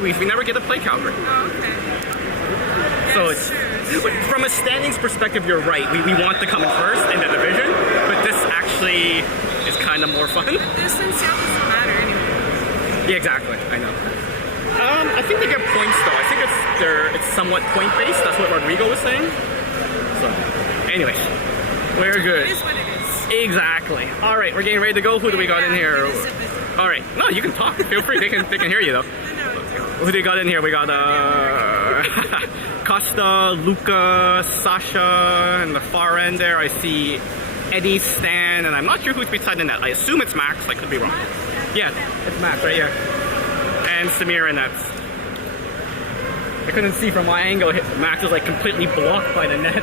we never get to play Calgary. Oh, okay. So Yes, it's, from a standings perspective, you're right. We want to come in first in the division, but this actually is kind of more fun. this NCL doesn't matter anyway. Yeah, exactly. I know. I think they get points though. I think it's somewhat point based. That's what Rodrigo was saying. So, anyways, we're good. It is what it is. Exactly. All right, we're getting ready to go. Who do we got in here? All right. No, you can talk. Feel free. They can hear you though. Who do we got in here? We got Costa, Luca, Sasha, and the far end there. I see Eddie, Stan, and I'm not sure who's beside the net. I assume it's Max. I could be wrong. Yeah, it's Max right here. And Samir in nets. I couldn't see from my angle. Max was like completely blocked by the net.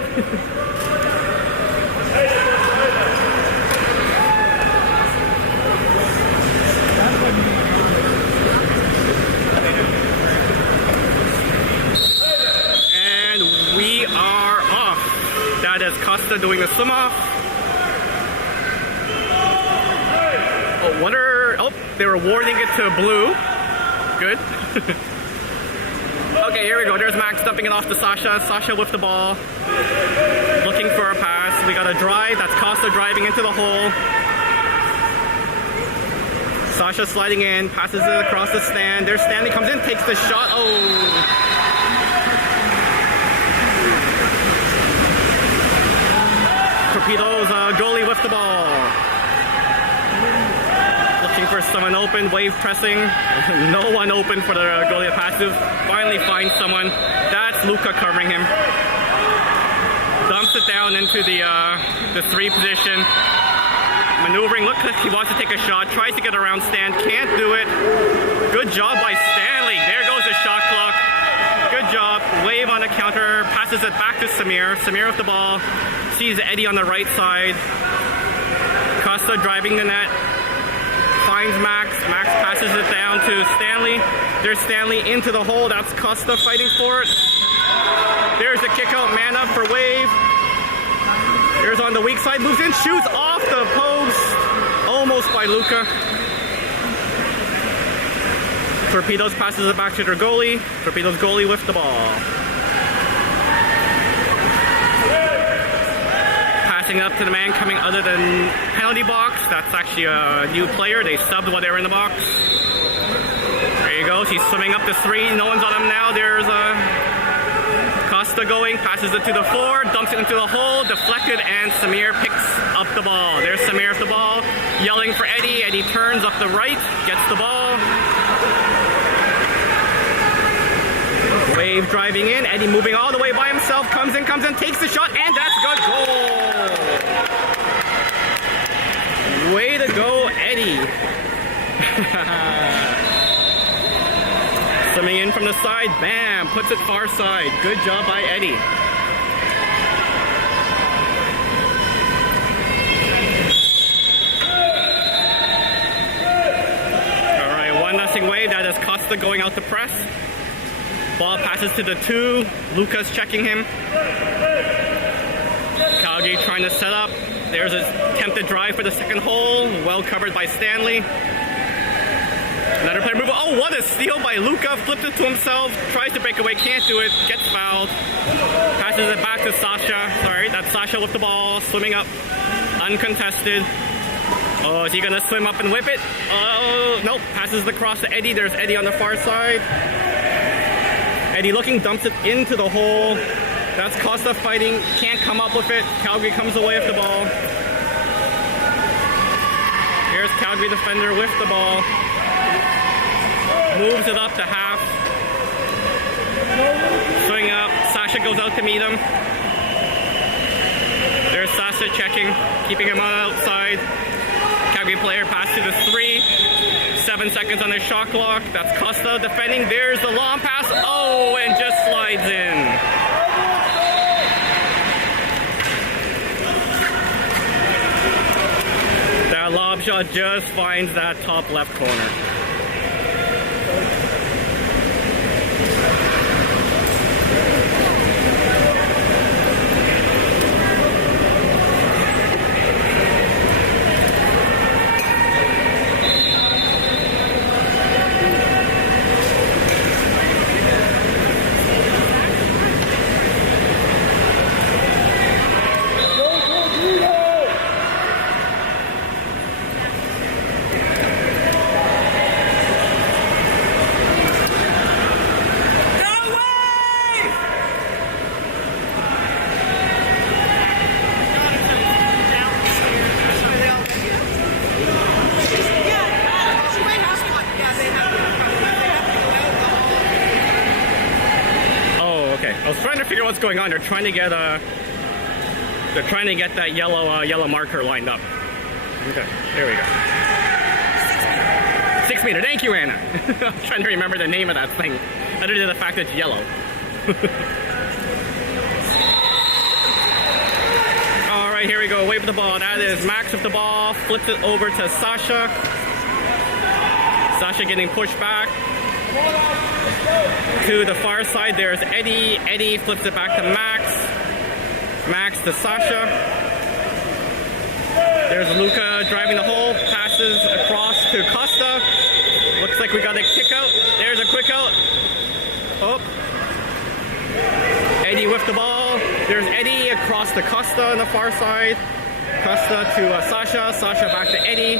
And we are off. That is Costa doing the swim off. Oh, they were awarding it to blue. Good. Okay, here we go. There's Max dumping it off to Sasha. Sasha with the ball. Looking for a pass. We got a drive. That's Costa driving into the hole. Sasha sliding in. Passes it across the stand. There's Stanley comes in. Takes the shot. Oh. Torpedoes goalie with the ball. Looking for someone open, wave pressing. No one open for the goalie passive. Finally finds someone. That's Luca covering him. Dumps it down into the 3 position. Maneuvering, look, he wants to take a shot. Tries to get around Stan, can't do it. Good job by Stanley. There goes the shot clock. Good job. Wave on the counter. Passes it back to Samir. Samir with the ball. Sees Eddie on the right side. Costa driving the net. Finds Max. Max passes it down to Stanley. There's Stanley into the hole. That's Costa fighting for it. There's the kick out. Man up for Wave. There's on the weak side. Moves in. Shoots off the post. Almost by Luca. Torpedoes passes it back to their goalie. Torpedoes goalie with the ball. Passing up to the man coming out of the penalty box. That's actually a new player. They subbed while they were in the box. There he goes. He's swimming up the 3. No one's on him now. There's Costa going. Passes it to the 4. Dumps it into the hole. Deflected, and Samir picks up the ball. There's Samir with the ball. Yelling for Eddie. Eddie turns up the right. Gets the ball. Wave driving in. Eddie moving all the way by himself. Comes in, takes the shot, and that's good goal. Way to go, Eddie. Swimming in from the side. Bam. Puts it far side. Good job by Eddie. All right, 1-0 Wave. That is Costa going out to press. Ball passes to the 2. Lucas checking him. Calgary trying to set up. There's a attempted drive for the second hole. Well covered by Stanley. Another player move. Oh, what a steal by Luca. Flipped it to himself. Tries to break away. Can't do it. Gets fouled. Passes it back to Sasha. Sorry, that's Sasha with the ball. Swimming up. Uncontested. Oh, is he going to swim up and whip it? Oh, nope. Passes the cross to Eddie. There's Eddie on the far side. Eddie looking, dumps it into the hole. That's Costa fighting, can't come up with it. Calgary comes away with the ball. Here's Calgary defender with the ball. Moves it up to half. Swing up, Sasha goes out to meet him. There's Sasha checking, keeping him on the outside. Calgary player pass to the 3. 7 seconds on the shot clock. That's Costa defending. There's the long pass. Oh, and just slides in. That lob shot just finds that top left corner. Trying to figure out what's going on. They're trying to get that yellow marker lined up. Okay, there we go. 6 meter. Thank you, Anna. I'm trying to remember the name of that thing, other than the fact that it's yellow. All right, here we go. Wave the ball. That is Max with the ball. Flips it over to Sasha. Sasha getting pushed back. To the far side, there's Eddie. Eddie flips it back to Max. Max to Sasha. There's Luca driving the hole. Passes across to Costa. Looks like we got a kick out. There's a quick out. Oh. Eddie with the ball. There's Eddie across to Costa on the far side. Costa to Sasha. Sasha back to Eddie.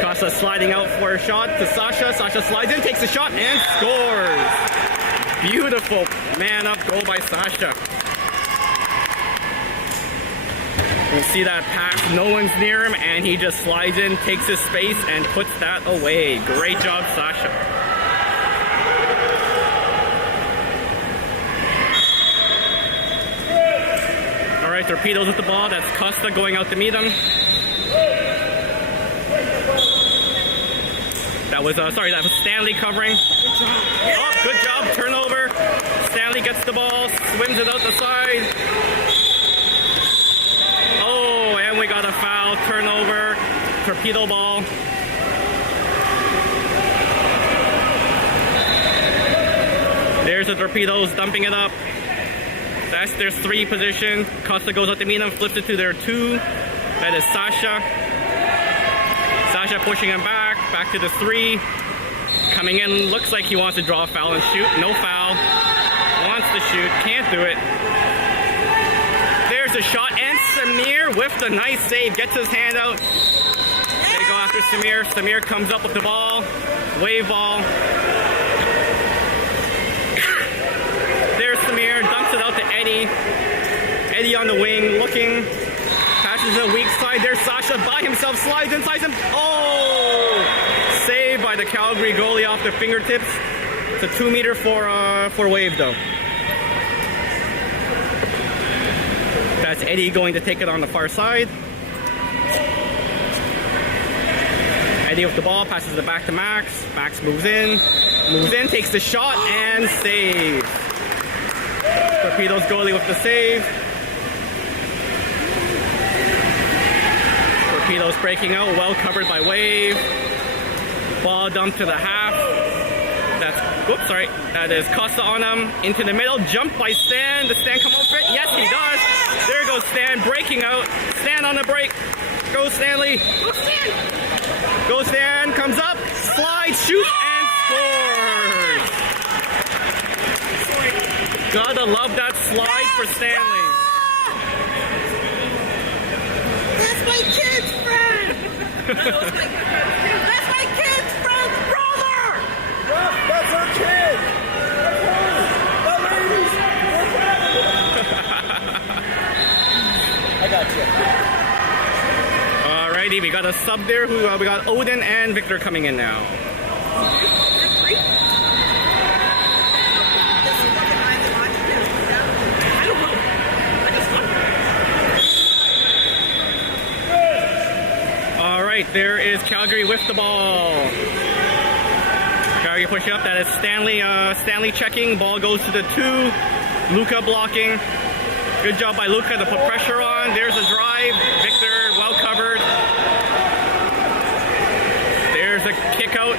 Costa sliding out for a shot to Sasha. Sasha slides in, takes a shot, and scores. Beautiful man up goal by Sasha. You see that pass, no one's near him, and he just slides in, takes his space, and puts that away. Great job, Sasha. All right, Torpedoes with the ball. That's Costa going out to meet him. That was Stanley covering. Oh, good job, turnover. Stanley gets the ball, swims it out the side. Oh, and we got a foul, turnover, torpedo ball. There's the Torpedoes dumping it up. That's their 3 position. Costa goes out to meet him, flips it to their 2. That is Sasha. Sasha pushing him back to the 3. Coming in, looks like he wants to draw a foul and shoot. No foul. Wants to shoot, can't do it. There's a shot, and Samir with the nice save. Gets his hand out. They go after Samir. Samir comes up with the ball. Wave ball. There's Samir, dumps it out to Eddie. Eddie on the wing, looking. Passes to the weak side. There's Sasha by himself, slides inside him. Oh! Saved by the Calgary goalie off the fingertips. It's a 2 meter for Wave though. That's Eddie going to take it on the far side. Eddie with the ball, passes it back to Max. Max moves in, takes the shot and saves. Torpedoes goalie with the save. Torpedoes breaking out, well covered by Wave. Ball dumped to the half. That is Costa on him. Into the middle, jump by Stan. Does Stan come over it? Yes, he does. There goes Stan, breaking out. Stan on the break. Go Stanley. Go Stan. Go Stan, comes up, slides, shoots, and scores. Gotta love that slide for Stanley. That's my kid's friend! That's my kid's friend's brother! That's our kid! I got you. Alrighty, we got a sub there. We got Odin and Victor coming in now. There is Calgary with the ball. Calgary pushing up. That is Stanley. Stanley checking. Ball goes to the 2. Luca blocking. Good job by Luca to put pressure on. There's a drive. Victor well covered. There's a kick out.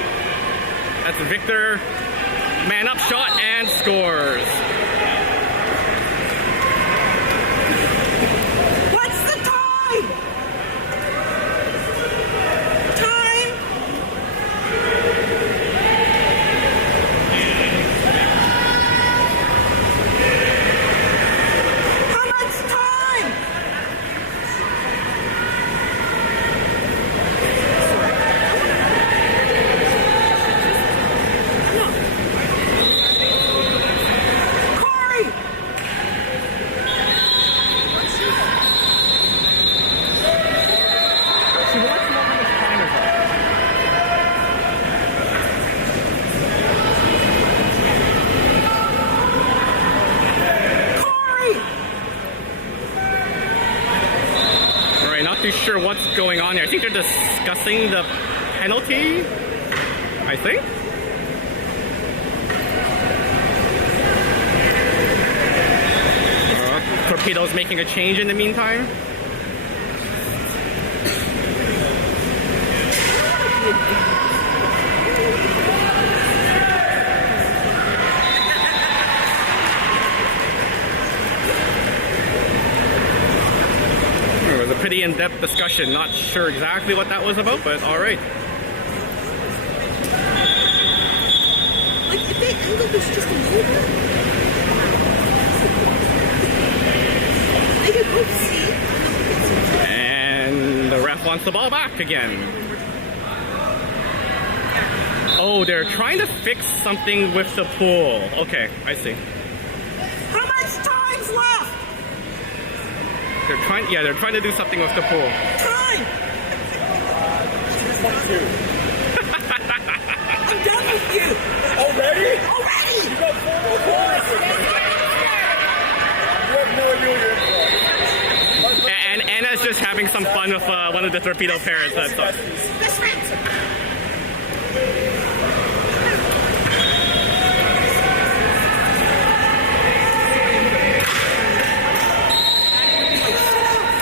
That's Victor. Man up shot and scores. sure what's going on here. I think they're discussing the penalty, I think. Torpedoes making a change in the meantime. It was a pretty in-depth discussion. Not sure exactly what that was about, but all right. Like, if that angle was just a little bit. I could both see. And the ref wants the ball back again. Oh, they're trying to fix something with the pool. Okay, I see. How much time's left? They're trying to do something with the pool. Time! I'm done with you! Already? Already! You got 4 more points. You have no idea what you're in for. And Anna's just having some fun with one of the torpedo parents. That's all. Best friends!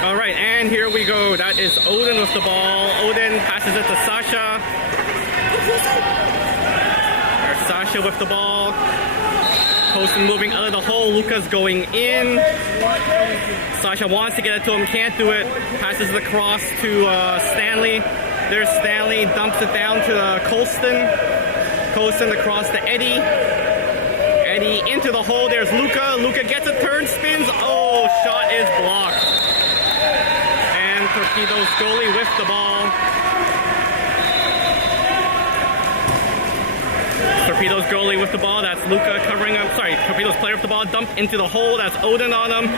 All right, and here we go. That is Odin with the ball. Odin passes it to Sasha. There's Sasha with the ball. Poston moving out of the hole. Luca's going in. Sasha wants to get it to him, can't do it. Passes the cross to Stanley. There's Stanley, dumps it down to Colston. Colston across to Eddie. Eddie into the hole. There's Luca. Luca gets a turn, spins. Oh, shot is blocked. And Torpedoes goalie with the ball. Torpedoes goalie with the ball. That's Luca covering him. Sorry, Torpedoes player with the ball. Dumped into the hole. That's Odin on him.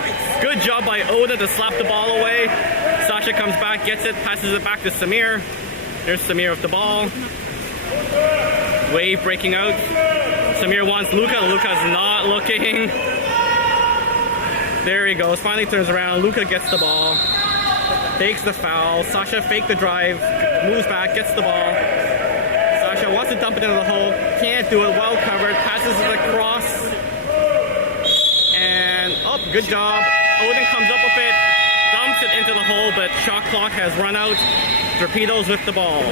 Good job by Odin to slap the ball away. Sasha comes back, gets it, passes it back to Samir. There's Samir with the ball. Wave breaking out. Samir wants Luca. Luca's not looking. There he goes. Finally turns around. Luca gets the ball. Takes the foul. Sasha faked the drive. Moves back. Gets the ball. Sasha wants to dump it into the hole. Can't do it. Well covered. Passes it across. And, oh, good job. Odin comes up with it. Dumps it into the hole, but shot clock has run out. Torpedoes with the ball.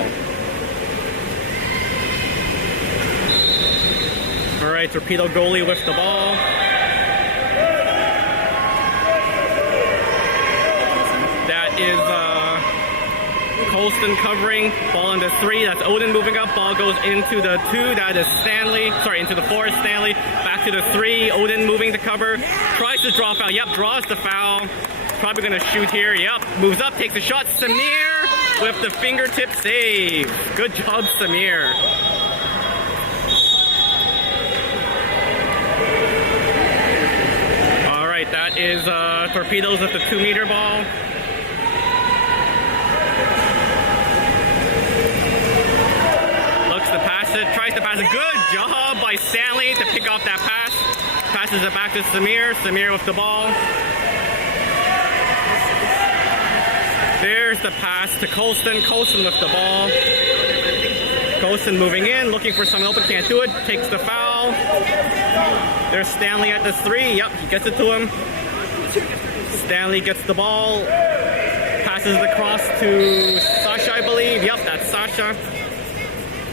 All right, Torpedo goalie with the ball. That is Colston covering. Ball into 3. That's Odin moving up. Ball goes into the 2. That is Stanley. Sorry, into the 4 is Stanley. Back to the 3. Odin moving to cover. Tries to draw foul. Yep, draws the foul. Probably going to shoot here. Yep, moves up, takes a shot. Samir with the fingertip save. Good job, Samir. All right, that is Torpedoes with the 2-meter ball. Looks to pass it, tries to pass it. Good job by Stanley to pick off that pass. Passes it back to Samir. Samir with the ball. There's the pass to Colston. Colston with the ball. Colston moving in, looking for someone open, can't do it. Takes the foul. There's Stanley at the 3. Yep, he gets it to him. Stanley gets the ball. Passes the cross to Sasha, I believe. Yep, that's Sasha.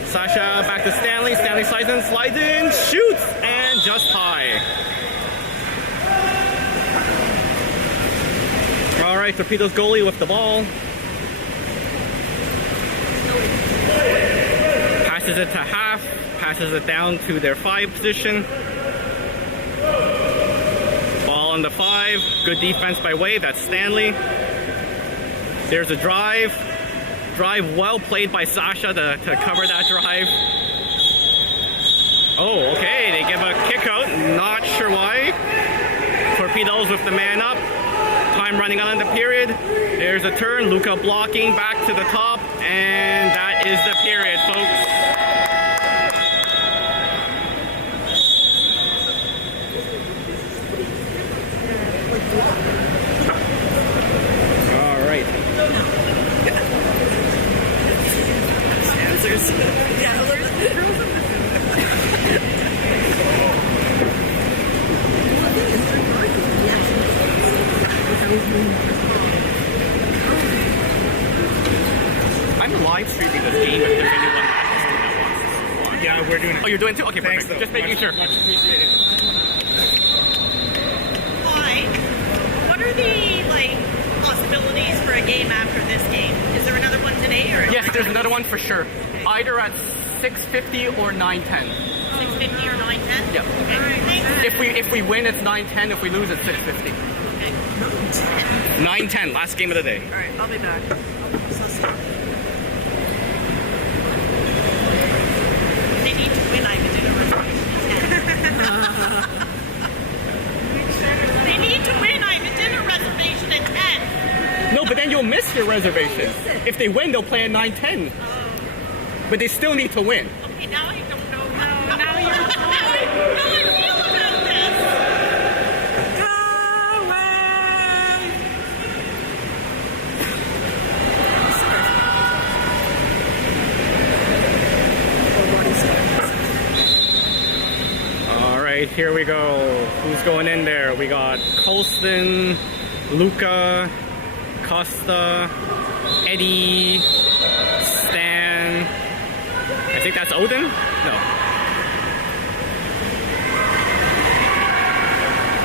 Sasha back to Stanley. Stanley slides in, shoots, and just high. All right, Torpedoes goalie with the ball. Passes it to half. Passes it down to their 5 position. Ball on the 5. Good defense by Wade. That's Stanley. There's a drive. Drive well played by Sasha to cover that drive. Oh, okay. They give a kick out. Not sure why. Torpedoes with the man up. Time running out in the period. There's a turn. Luca blocking back to the top. And that is the period, folks. All right. Oh, you're doing too? Okay, Thanks, perfect. though. Just making sure. Much appreciated. Hi. What are the possibilities for a game after this game? Is there another one today or? Yes, there's another one for sure. Either at 6:50 or 9:10. 6:50 or 9:10? Yep. Okay. All right. Thanks. If we win, it's 9:10. If we lose, it's 6:50. Okay. 9:10, last game of the day. All right. I'll be back. So sorry. They need to win. I could do the reservation. They need to win. I'm at dinner reservation at 10. No, but then you'll miss your reservation. If they win, they'll play at 9:10. But they still need to win. Okay, now I don't know. Now you're how I feel about this. All right, here we go. Who's going in there? We got Colston, Luca, Costa, Eddie, Stan. I think that's Odin? No.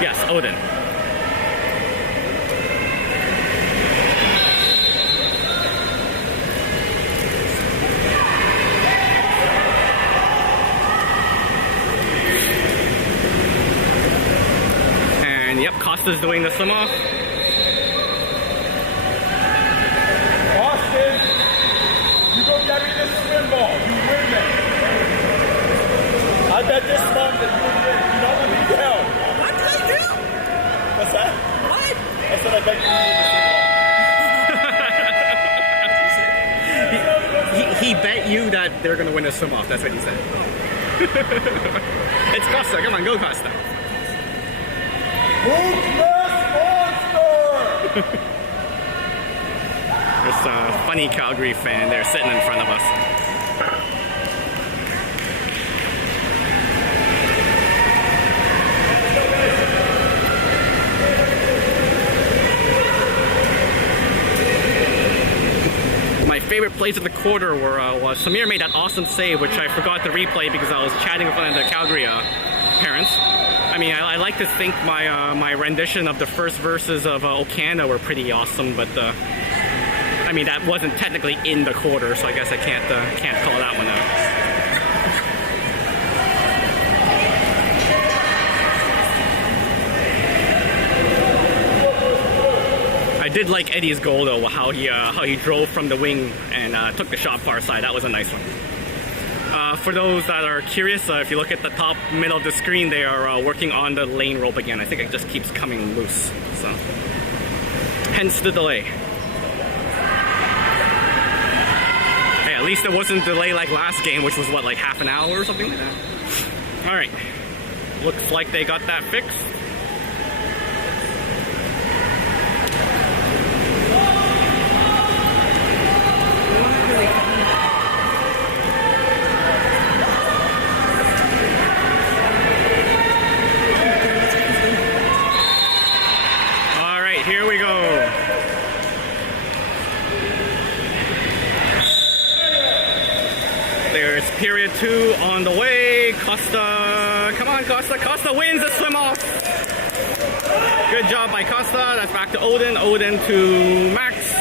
Yes, Odin. And yep, Costa's doing the swim off. Austin, you go get me this swim ball. You win it. I bet this month that you win. You know what you down. What did I do? What's that? What? I said I bet you win this He bet you that they're gonna win a swim off. That's what he said. It's Costa. Come on, go Costa. monster! There's a funny Calgary fan there sitting in front of us. My favorite plays of the quarter was Samir made that awesome save, which I forgot to replay because I was chatting with one of the Calgary parents. I mean, I like to think my rendition of the first verses of Okanda were pretty awesome, but I mean that wasn't technically in the quarter, so I guess I can't call that one out. I did like Eddie's goal though, how he drove from the wing and took the shot far side. That was a nice one. For those that are curious, if you look at the top middle of the screen, they are working on the lane rope again. I think it just keeps coming loose, so hence the delay. Hey, at least it wasn't delay like last game, which was what, like half an hour or something like that. All right, looks like they got that fixed. Here we go. There's period 2 on the way. Costa, come on Costa. Costa wins the swim off. Good job by Costa. That's back to Odin. Odin to Max.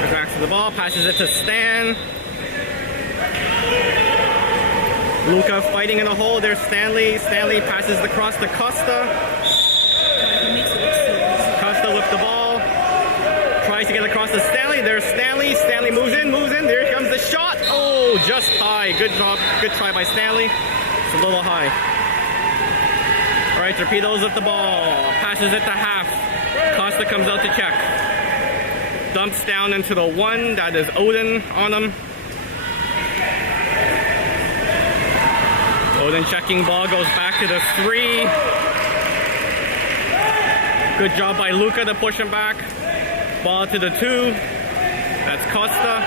There's Max to the ball. Passes it to Stan. Luca fighting in the hole. There's Stanley. Stanley passes the cross to Costa. Costa with the ball. Tries to get across to Stanley. There's Stanley. Stanley moves in. There comes the shot. Oh, just high. Good job. Good try by Stanley. It's a little high. All right, Torpedoes with the ball. Passes it to half. Costa comes out to check. Dumps down into the 1. That is Odin on him. Odin checking ball, goes back to the 3. Good job by Luca to push him back. Ball to the 2. That's Costa.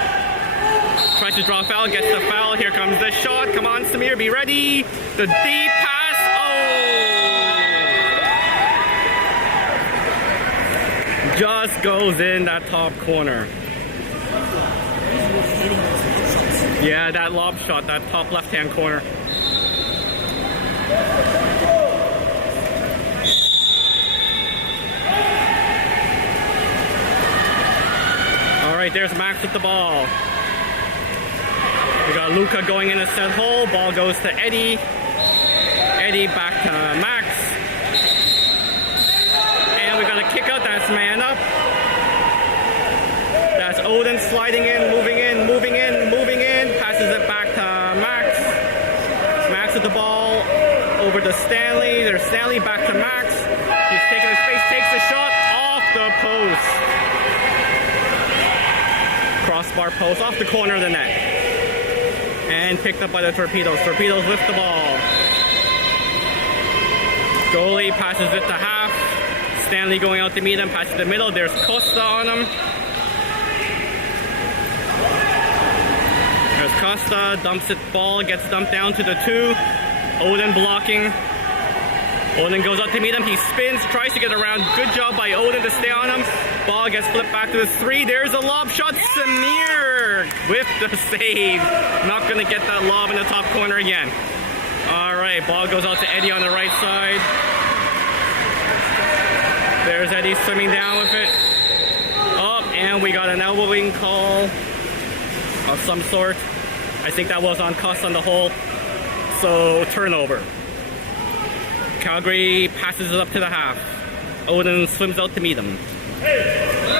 Tries to draw a foul, gets the foul. Here comes the shot. Come on, Samir, be ready. The deep pass. Oh! Just goes in that top corner. Yeah, that lob shot, that top left-hand corner. All right, there's Max with the ball. We got Luca going in a set hole. Ball goes to Eddie. Eddie back to Max. And we got a kick out. That's man up. That's Odin sliding in, moving in, moving in, moving in. Passes it back to Max. Max with the ball over to Stanley. There's Stanley back to Max. He's taking his space, takes the shot off the post. Crossbar post off the corner of the net. And picked up by the Torpedoes. Torpedoes lift the ball. Goalie passes it to half. Stanley going out to meet him, passes to the middle. There's Costa on him. There's Costa, dumps it, ball gets dumped down to the 2. Odin blocking. Odin goes out to meet him. He spins, tries to get around. Good job by Odin to stay on him. Ball gets flipped back to the 3. There's a lob shot. Samir with the save. Not going to get that lob in the top corner again. All right, ball goes out to Eddie on the right side. There's Eddie swimming down with it. Oh, and we got an elbowing call of some sort. I think that was on Costa on the hole. So, turnover. Calgary passes it up to the half. Odin swims out to meet him.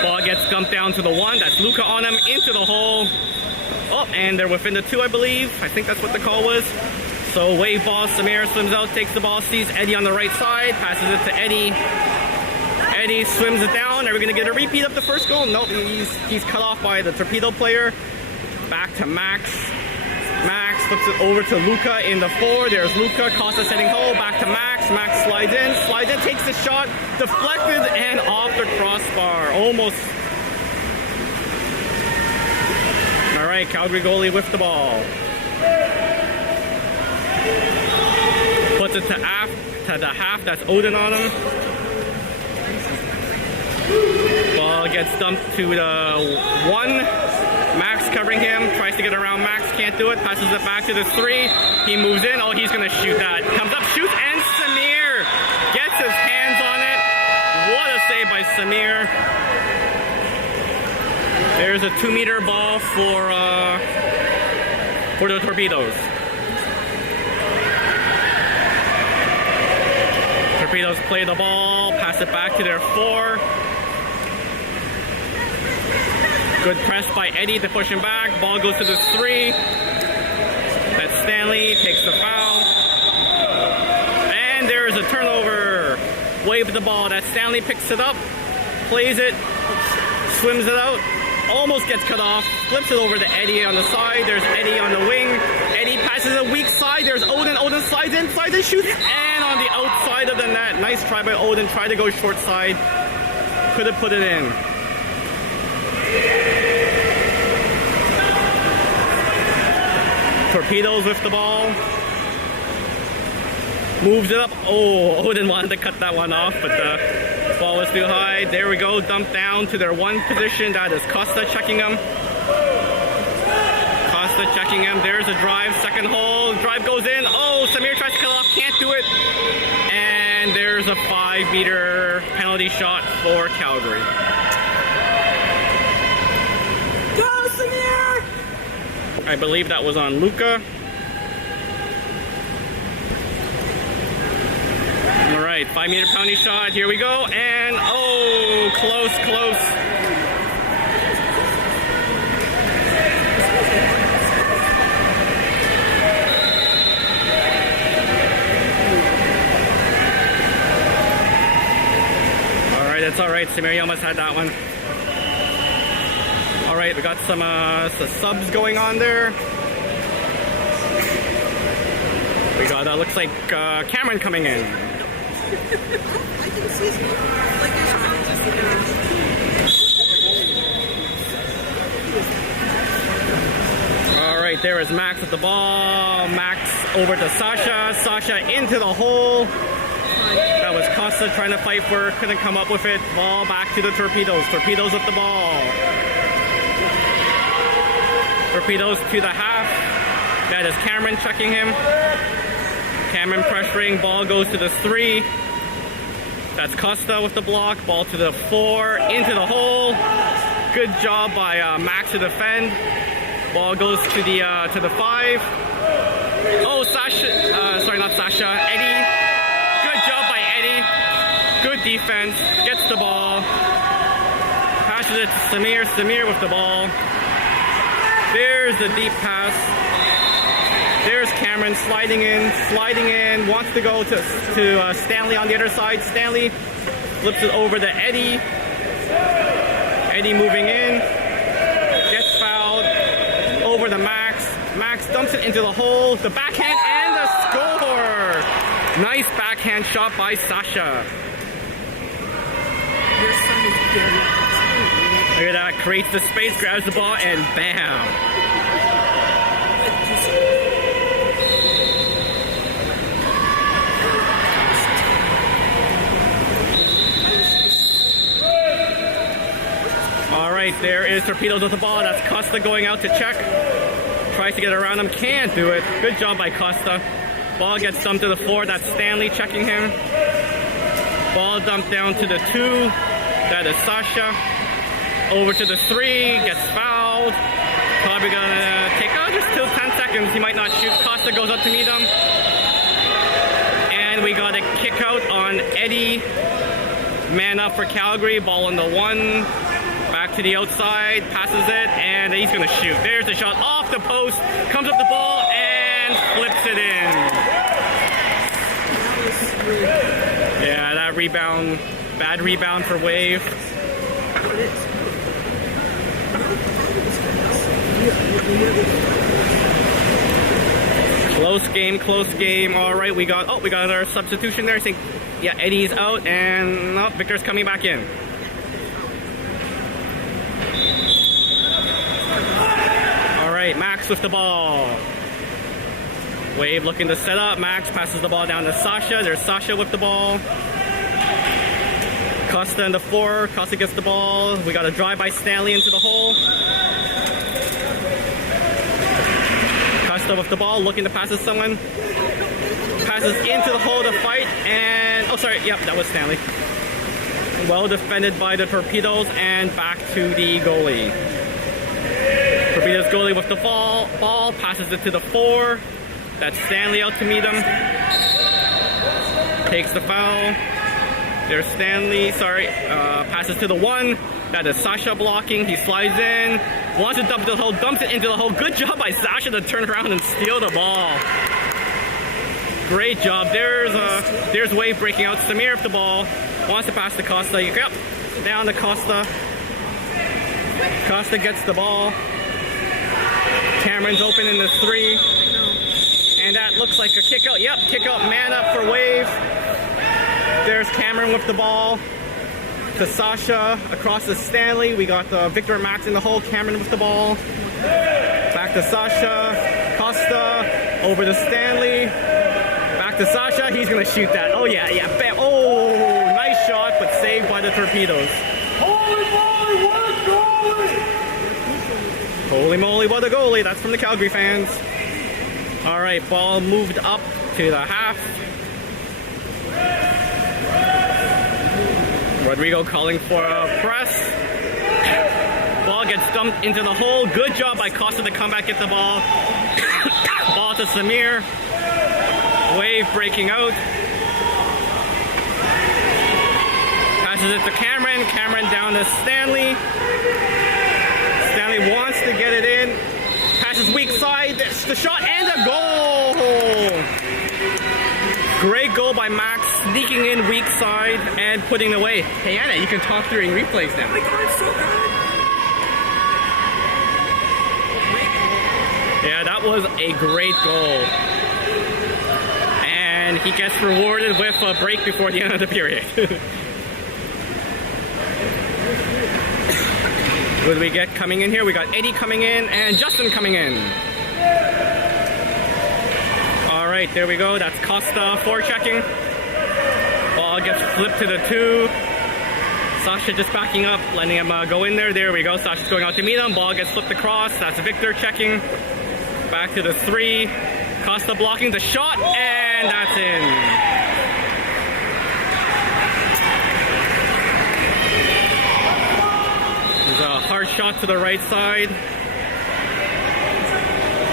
Ball gets dumped down to the 1. That's Luca on him, into the hole. Oh, and they're within the 2, I believe. I think that's what the call was. So wave ball, Samir swims out, takes the ball, sees Eddie on the right side, passes it to Eddie. Eddie swims it down. Are we going to get a repeat of the first goal? Nope, he's cut off by the Torpedo player. Back to Max. Max flips it over to Luca in the 4. There's Luca, Costa setting hole, back to Max. Max slides in, takes the shot, deflected and off the crossbar. Almost. All right, Calgary goalie with the ball. Puts it to the half. That's Odin on him. Ball gets dumped to the 1. Max covering him. Tries to get around Max. Can't do it. Passes it back to the 3. He moves in. Oh, he's going to shoot that. Comes up, shoots, and Samir gets his hands on it. What a save by Samir. There's a 2-meter ball for the Torpedoes. Torpedoes play the ball, pass it back to their 4. Good press by Eddie to push him back. Ball goes to the 3. That's Stanley, takes the foul. And there's a turnover. Wave the ball. That Stanley picks it up, plays it, swims it out. Almost gets cut off, flips it over to Eddie on the side. There's Eddie on the wing. Eddie passes a weak side. There's Odin. Odin slides in, shoots, and on the outside of the net. Nice try by Odin. Tried to go short side. Could have put it in. Torpedoes with the ball. Moves it up. Oh, Odin wanted to cut that one off, but the ball was too high. There we go. Dumped down to their 1 position. That is Costa checking them. Costa checking him. There's a drive. Second hole. Drive goes in. Oh, Samir tries to cut off. Can't do it. And there's a 5-meter penalty shot for Calgary. Go, Samir! I believe that was on Luca. All right, 5-meter penalty shot. Here we go. And, oh, close. All right, that's all right. Samir almost had that one. All right, we got some subs going on there. We got, looks like Cameron coming in. I can see All right, there is Max with the ball. Max over to Sasha. Sasha into the hole. That was Costa trying to fight for, couldn't come up with it. Ball back to the Torpedoes. Torpedoes with the ball. Torpedoes to the half. That is Cameron checking him. Cameron pressuring, ball goes to the 3. That's Costa with the block, ball to the 4, into the hole. Good job by Max to defend. Ball goes to the 5. Oh, Sasha, sorry, not Sasha, Eddie. Good job by Eddie. Good defense, gets the ball. Passes it to Samir, Samir with the ball. There's the deep pass. There's Cameron sliding in, wants to go to Stanley on the other side. Stanley flips it over to Eddie. Eddie moving in, gets fouled, over to Max. Max dumps it into the hole, the backhand and the score! Nice backhand shot by Sasha. Look at that, creates the space, grabs the ball, and bam! Alright, there is Torpedoes with the ball. That's Costa going out to check. Tries to get around him, can't do it. Good job by Costa. Ball gets dumped to the 4. That's Stanley checking him. Ball dumped down to the 2. That is Sasha. Over to the 3. Gets fouled. Probably gonna take out just till 10 seconds. He might not shoot. Costa goes up to meet him. And we got a kick out on Eddie. Man up for Calgary. Ball on the 1. Back to the outside, passes it, and he's gonna shoot. There's the shot off the post, comes up the ball, and flips it in. Yeah, that rebound, bad rebound for Wave. Close game. All right, we got another substitution there. I think, yeah, Eddie's out, and no, Victor's coming back in. Max with the ball. Wave looking to set up. Max passes the ball down to Sasha. There's Sasha with the ball. Costa in the 4. Costa gets the ball. We got a drive by Stanley into the hole. Costa with the ball, looking to pass to someone. Passes into the hole to fight, and oh, sorry, yep, that was Stanley. Well defended by the Torpedoes, and back to the goalie. Torpedoes goalie with the ball, passes it to the 4. That's Stanley out to meet him. Takes the foul. There's Stanley, passes to the 1. That is Sasha blocking. He slides in, wants to dump it to the hole, dumps it into the hole. Good job by Sasha to turn around and steal the ball. Great job. There's Wave breaking out. Samir with the ball, wants to pass to Costa. Yep, down to Costa. Costa gets the ball. Cameron's open in the 3. And that looks like a kick out. Yep, kick out, man up for Wave. There's Cameron with the ball. To Sasha, across to Stanley. We got Victor and Max in the hole. Cameron with the ball. Back to Sasha. Costa. Over to Stanley. Back to Sasha. He's going to shoot that. Oh, yeah. Bam. Oh, nice shot, but saved by the Torpedoes. Holy moly, what a goalie! Holy moly, what a goalie. That's from the Calgary fans. All right, ball moved up to the half. Rodrigo calling for a press. Ball gets dumped into the hole. Good job by Costa to come back, get the ball. Ball to Samir. Wave breaking out. Passes it to Cameron. Cameron down to Stanley. Stanley wants to get it in. Passes weak side. The shot and a goal. Great goal by Max, sneaking in weak side and putting it away. Hey Anna, you can talk during replays now. Oh my God, it's so good. Yeah, that was a great goal. And he gets rewarded with a break before the end of the period. Who do we get coming in here? We got Eddie coming in and Justin coming in. All right, there we go. That's Costa forechecking. Ball gets flipped to the 2. Sasha just backing up, letting him go in there. There we go. Sasha's going out to meet him. Ball gets flipped across. That's Victor checking. Back to the 3. Costa blocking the shot, and that's in. There's a hard shot to the right side.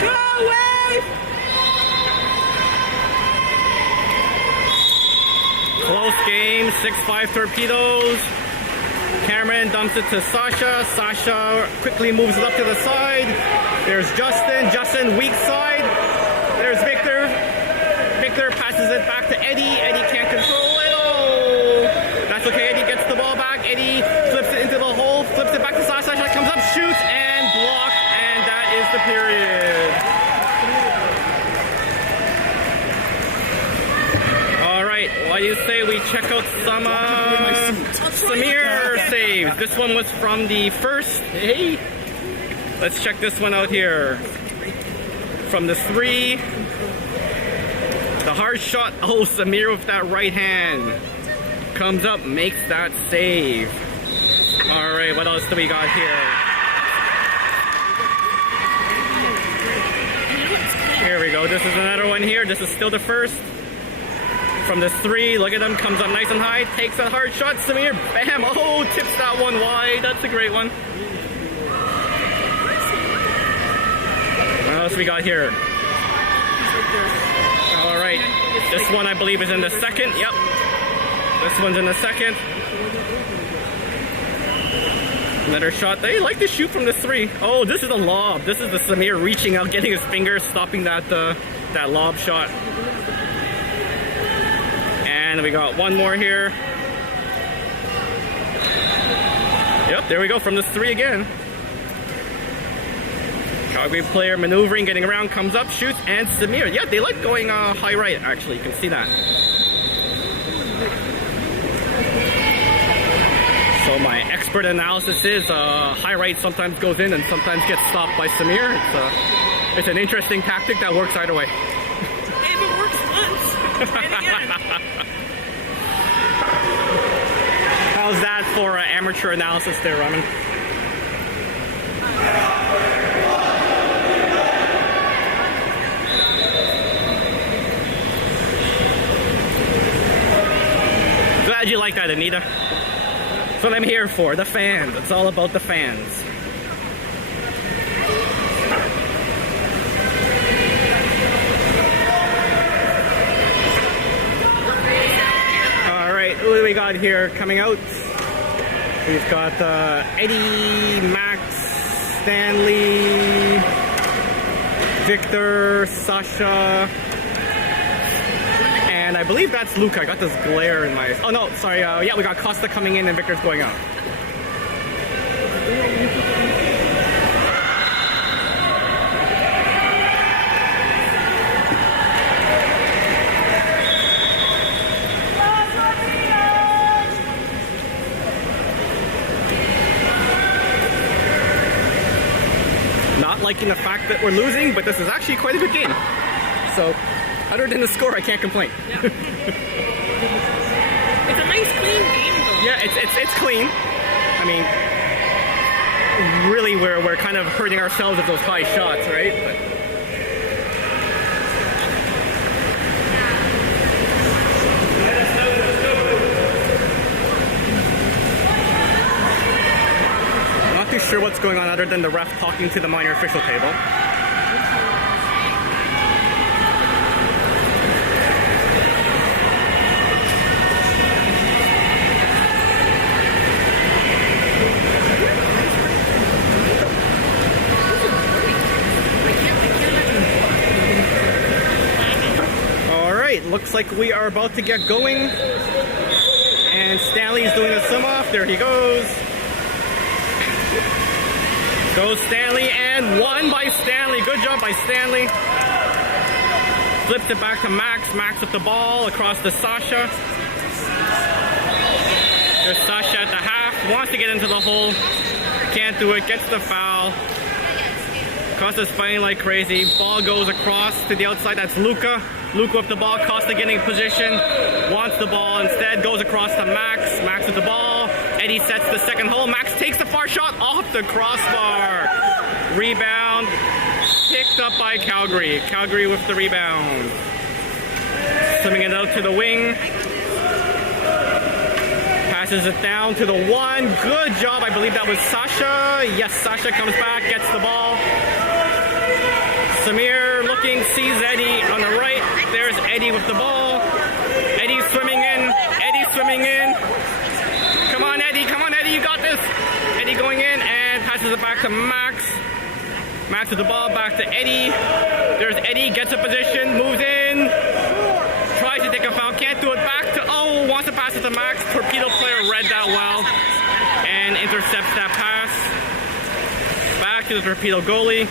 Go away! Close game, 6-5 Torpedoes. Cameron dumps it to Sasha. Sasha quickly moves it up to the side. There's Justin. Justin, weak side. There's Victor. Victor passes it back to Eddie. Eddie can't control it. Oh! That's okay. Eddie gets the ball back. Eddie flips it into the hole. Flips it back to Sasha. Sasha comes up, shoots, and blocked. And that is the period. All right. What do you say we check out some Samir saves? This one was from the first. Hey. Let's check this one out here. From the 3. The hard shot. Oh, Samir with that right hand. Comes up, makes that save. All right, what else do we got here? Here we go. This is another one here. This is still the first. From the 3, look at him. Comes up nice and high. Takes that hard shot. Samir, bam. Oh, tips that one wide. That's a great one. What else we got here? All right. This one I believe is in the second. Yep. This one's in the second. Another shot. They like to shoot from the 3. Oh, this is a lob. This is the Samir reaching out, getting his fingers, stopping that lob shot. And we got one more here. Yep, there we go, from the 3 again. Calgary player maneuvering, getting around, comes up, shoots, and Samir. Yeah, they like going high right, actually. You can see that. So my expert analysis is high right sometimes goes in and sometimes gets stopped by Samir. It's an interesting tactic that works either way. If it works once, and again. How's that for amateur analysis there, Raman? Glad you like that, Anita. That's what I'm here for, the fans. It's all about the fans. Who do we got here coming out? We've got Eddie, Max, Stanley, Victor, Sasha, and I believe that's Luca. I got this glare in my... Oh no, sorry. Yeah, we got Costa coming in and Victor's going out. Not liking the fact that we're losing, but this is actually quite a good game. So, other than the score, I can't complain. Yeah. It's a nice, clean game, though. Yeah, it's clean. I mean, really, we're kind of hurting ourselves with those high shots, right? But not too sure what's going on other than the ref talking to the minor official table. Looks like we are about to get going. And Stanley's doing a swim-off. There he goes. Goes Stanley, and one by Stanley. Good job by Stanley. Flips it back to Max. Max with the ball across to Sasha. There's Sasha at the half. Wants to get into the hole. Can't do it. Gets the foul. Costa's fighting like crazy. Ball goes across to the outside. That's Luca. Luca with the ball. Costa getting in position. Wants the ball. Instead goes across to Max. Max with the ball. Eddie sets the second hole. Max takes the far shot off the crossbar. Rebound. Picked picked up by Calgary. Calgary with the rebound. Swimming it out to the wing. Passes it down to the one. Good job. I believe that was Sasha. Yes, Sasha comes back, gets the ball. Samir looking, sees Eddie on the right. There's Eddie with the ball. Eddie's swimming in. Eddie's swimming in. Come on, Eddie. Come on, Eddie. You got this. Eddie going in and passes it back to Max. Max with the ball back to Eddie. There's Eddie. Gets a position. Moves in. Tries to take a foul. Can't do it. Back to... Oh, wants to pass it to Max. Torpedo player read that well. And intercepts that pass. Back to the Torpedo goalie.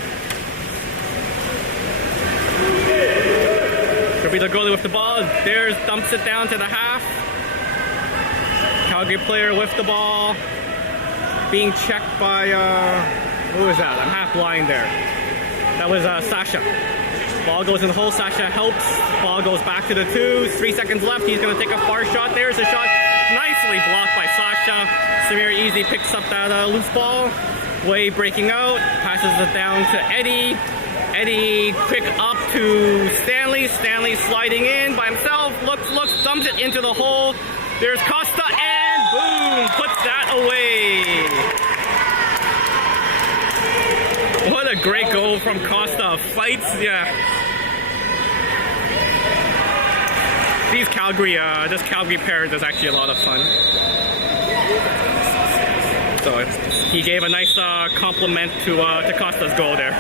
Torpedo goalie with the ball. There's dumps it down to the half. Calgary player with the ball. Being checked by, who was that? I'm half blind there. That was Sasha. Ball goes in the hole. Sasha helps. Ball goes back to the 2. 3 seconds left. He's going to take a far shot. There's a shot. Nicely blocked by Sasha. Samir easy picks up that loose ball. Way breaking out. Passes it down to Eddie. Eddie quick up to Stanley. Stanley sliding in by himself. Looks, dumps it into the hole. There's Costa and boom! Puts that away. What a great goal from Costa. Fights, yeah. These Calgary, this Calgary pair is actually a lot of fun. So he gave a nice compliment to Costa's goal there.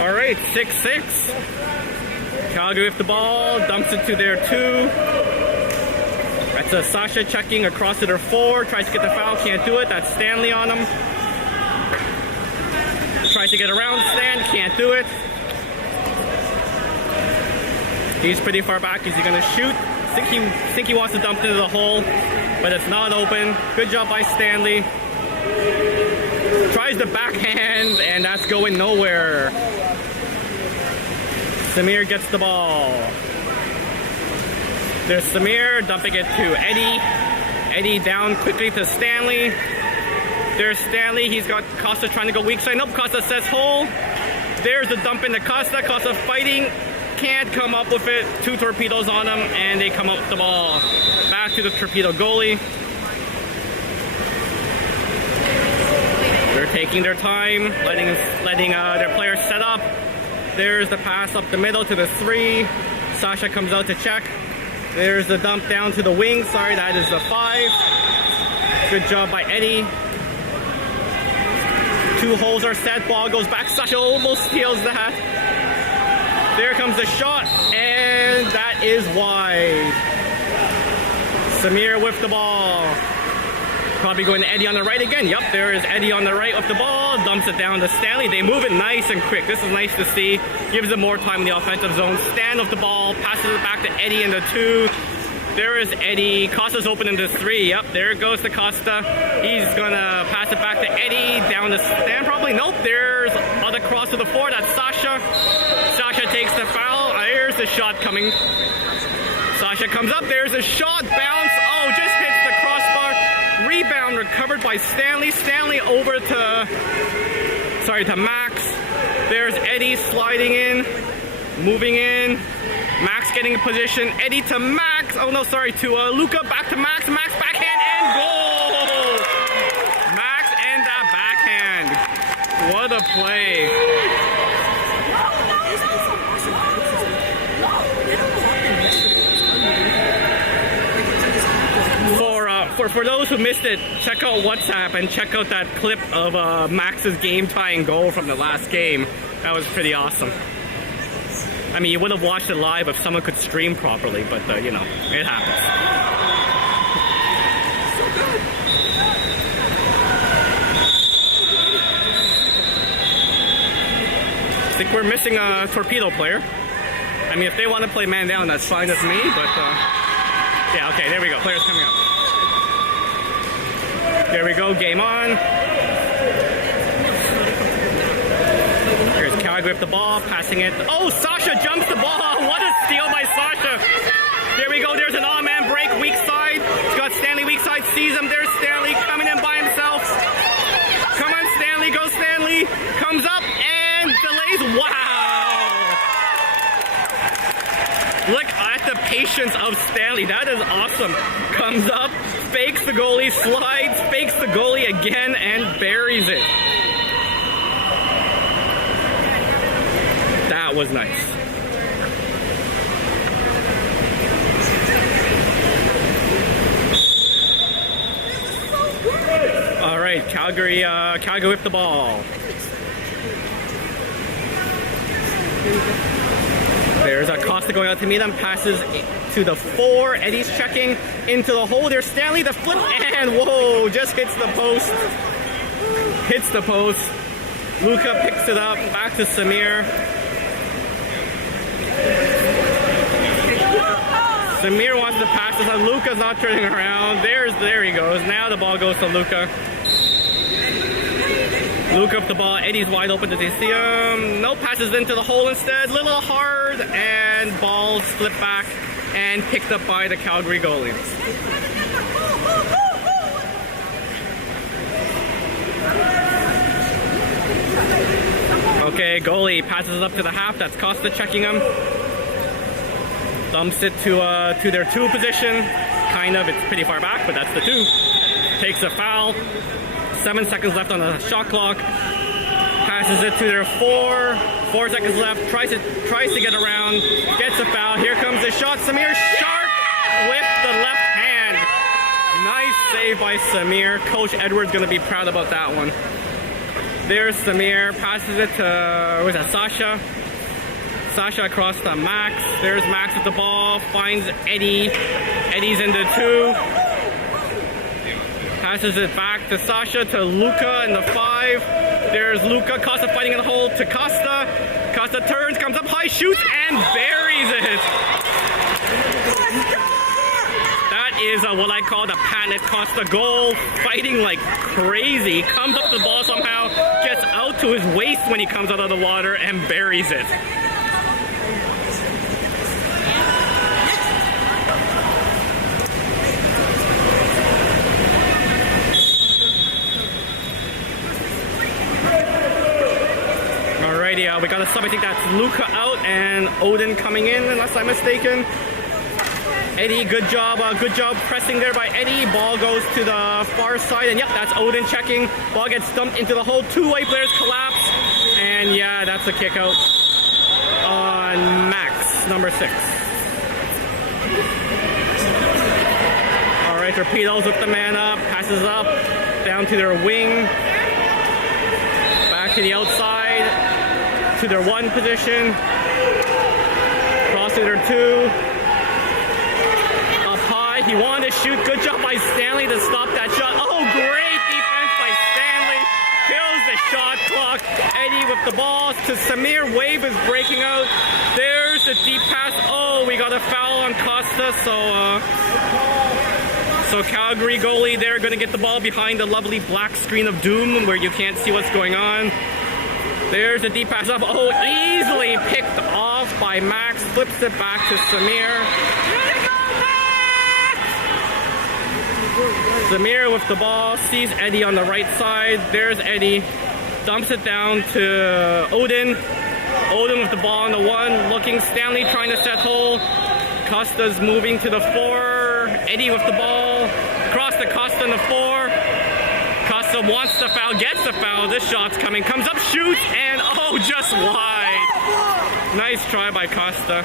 All right, 6-6. Calgary with the ball, dumps it to their 2. That's a Sasha checking across to their 4. Tries to get the foul, can't do it. That's Stanley on him. Tries to get around Stan, can't do it. He's pretty far back. Is he gonna shoot? Think he wants to dump into the hole, but it's not open. Good job by Stanley. Tries the backhand, and that's going nowhere. Samir gets the ball. There's Samir dumping it to Eddie. Eddie down quickly to Stanley. There's Stanley. He's got Costa trying to go weak side. Nope, Costa says hole. There's the dump into Costa. Costa fighting. Can't come up with it. 2 torpedoes on him, and they come up with the ball. Back to the Torpedo goalie. They're taking their time, letting their players set up. There's the pass up the middle to the 3. Sasha comes out to check. There's the dump down to the wing. Sorry, that is the 5. Good job by Eddie. 2 holes are set. Ball goes back. Sasha almost steals that. There comes the shot, and that is wide. Samir with the ball. Probably going to Eddie on the right again. Yep, there is Eddie on the right with the ball. Dumps it down to Stanley. They move it nice and quick. This is nice to see. Gives them more time in the offensive zone. Stan with the ball. Passes it back to Eddie in the 2. There is Eddie. Costa's open into 3. Yep, there it goes to Costa. He's going to pass it back to Eddie. Down to Stan probably. Nope, there's other cross to the 4. That's Sasha. Sasha takes the foul. There's the shot coming. Sasha comes up. There's a shot. Bounce. Oh, just hits the crossbar. Rebound recovered by Stanley. Stanley over to Max. There's Eddie sliding in. Moving in. Max getting a position. Eddie to Max. Oh no, sorry, to Luca. Back to Max. Max backhand and goal. Max and that backhand. What a play. For those who missed it, check out WhatsApp and check out that clip of Max's game-tying goal from the last game. That was pretty awesome. I mean, you would have watched it live if someone could stream properly, but you know, it happens. I think we're missing a Torpedo player. I mean, if they want to play man down, that's fine with me, but yeah, okay, there we go. Players coming up. There we go, game on. Here's Calgary with the ball, passing it. Oh, Sasha jumps the ball. What a steal by Sasha. There we go, there's an all-man break, weak side. He's got Stanley weak side, sees him. There's Stanley coming in by himself. Come on, Stanley, go Stanley. Comes up and Look at the patience of Stanley. That is awesome. Comes up, fakes the goalie, slides, fakes the goalie again, and buries it. That was nice. All right, Calgary whipped the ball. There's Acosta going out to meet him, passes to the 4. Eddie's checking into the hole. There's Stanley, the flip, and whoa, just hits the post. Hits the post. Luka picks it up, back to Samir. Samir wants to pass this on. Luka's not turning around. There he goes. Now the ball goes to Luka. Luka up the ball. Eddie's wide open. Does he see him? No, passes into the hole instead. Little hard, and ball slipped back and picked up by the Calgary goalie. Okay, goalie passes it up to the half. That's Costa checking him. Dumps it to their 2 position. Kind of. It's pretty far back, but that's the 2. Takes a foul. 7 seconds left on the shot clock. Passes it to their 4. 4 seconds left. Tries to get around. Gets a foul. Here comes the shot. Samir sharp with the left hand. Nice save by Samir. Coach Edwards going to be proud about that one. There's Samir. Passes it to, was that Sasha? Sasha across to Max. There's Max with the ball. Finds Eddie. Eddie's into 2. Passes it back to Sasha, to Luka in the 5. There's Luka. Costa fighting in the hole to Costa. Costa turns, comes up high, shoots, and buries it. That is what I call the patented Costa goal. Fighting like crazy. Comes up the ball somehow, gets out to his waist when he comes out of the water, and buries it. We got a sub. I think that's Luka out and Odin coming in, unless I'm mistaken. Eddie, good job pressing there by Eddie. Ball goes to the far side, and yep, that's Odin checking. Ball gets dumped into the hole. 2 white players collapse, and yeah, that's a kick out on Max, number 6. All right, Torpedoes with the man up, passes up down to their wing, back to the outside. To their 1 position, cross to their 2, up high, he wanted to shoot, good job by Stanley to stop that shot. Oh, great defense by Stanley, kills the shot clock. Eddie with the ball to Samir, wave is breaking out, there's the deep pass. Oh, we got a foul on Costa, so Calgary goalie, they're going to get the ball behind the lovely black screen of doom where you can't see what's going on. There's a deep pass up. Oh, easily picked off by Max. Flips it back to Samir. Samir with the ball. Sees Eddie on the right side. There's Eddie. Dumps it down to Odin. Odin with the ball on the 1. Looking. Stanley trying to set hole. Costa's moving to the 4. Eddie with the ball. Across to Costa in the 4. Costa wants the foul, gets the foul. This shot's coming, comes up, shoots, and oh, just wide. Nice try by Costa.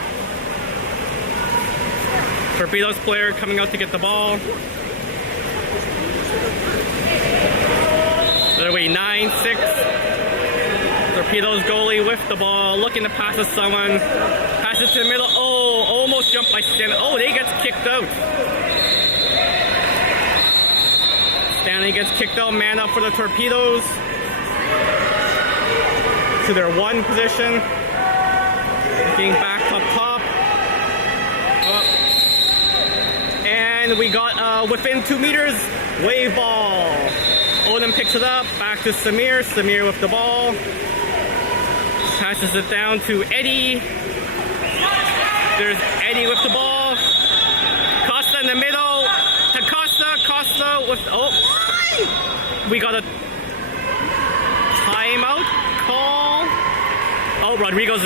Torpedoes player coming out to get the ball. There we 9-6. Torpedoes goalie with the ball, looking to pass to someone. Passes to the middle. Oh, almost jumped by Stanley. Oh, they gets kicked out. Stanley gets kicked out, man up for the Torpedoes. To their 1 position. Getting back up top. And we got within 2 meters, wave ball. Odin picks it up, back to Samir. Samir with the ball. Passes it down to Eddie. There's Eddie with the ball. Costa in the middle. To Costa with, we got a timeout call. Oh, Rodrigo's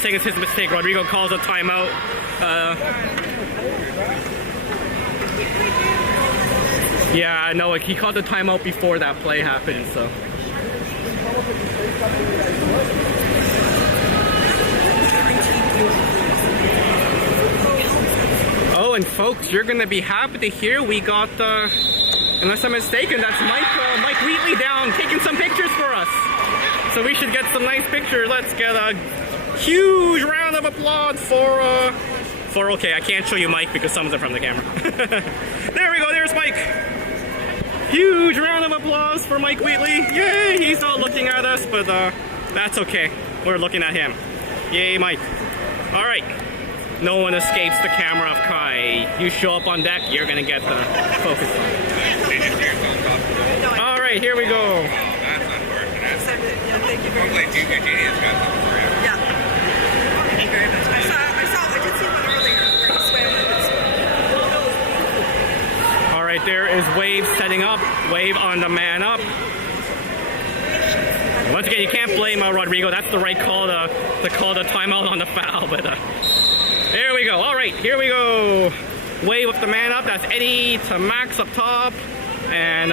saying it's his mistake. Rodrigo calls a timeout. Yeah, no, he called the timeout before that play happened, so. Oh, and folks, you're gonna be happy to hear we got, unless I'm mistaken, that's Mike Wheatley down taking some pictures for us. So we should get some nice pictures. Let's get a huge round of applause for, okay, I can't show you Mike because someone's in front of the camera. There we go, there's Mike. Huge round of applause for Mike Wheatley. Yay, he's not looking at us, but that's okay. We're looking at him. Yay, Mike. All right. No one escapes the camera of Kai. You show up on deck, you're gonna get the focus. All right, here we go. Thank you very much. Yeah. Thank you very much. I did see one earlier where he swam with All right, there is Wave setting up. Wave on the man up. Once again, you can't blame Rodrigo. That's the right call to call the timeout on the foul, but there we go. All right, here we go. Wave with the man up. That's Eddie to Max up top. And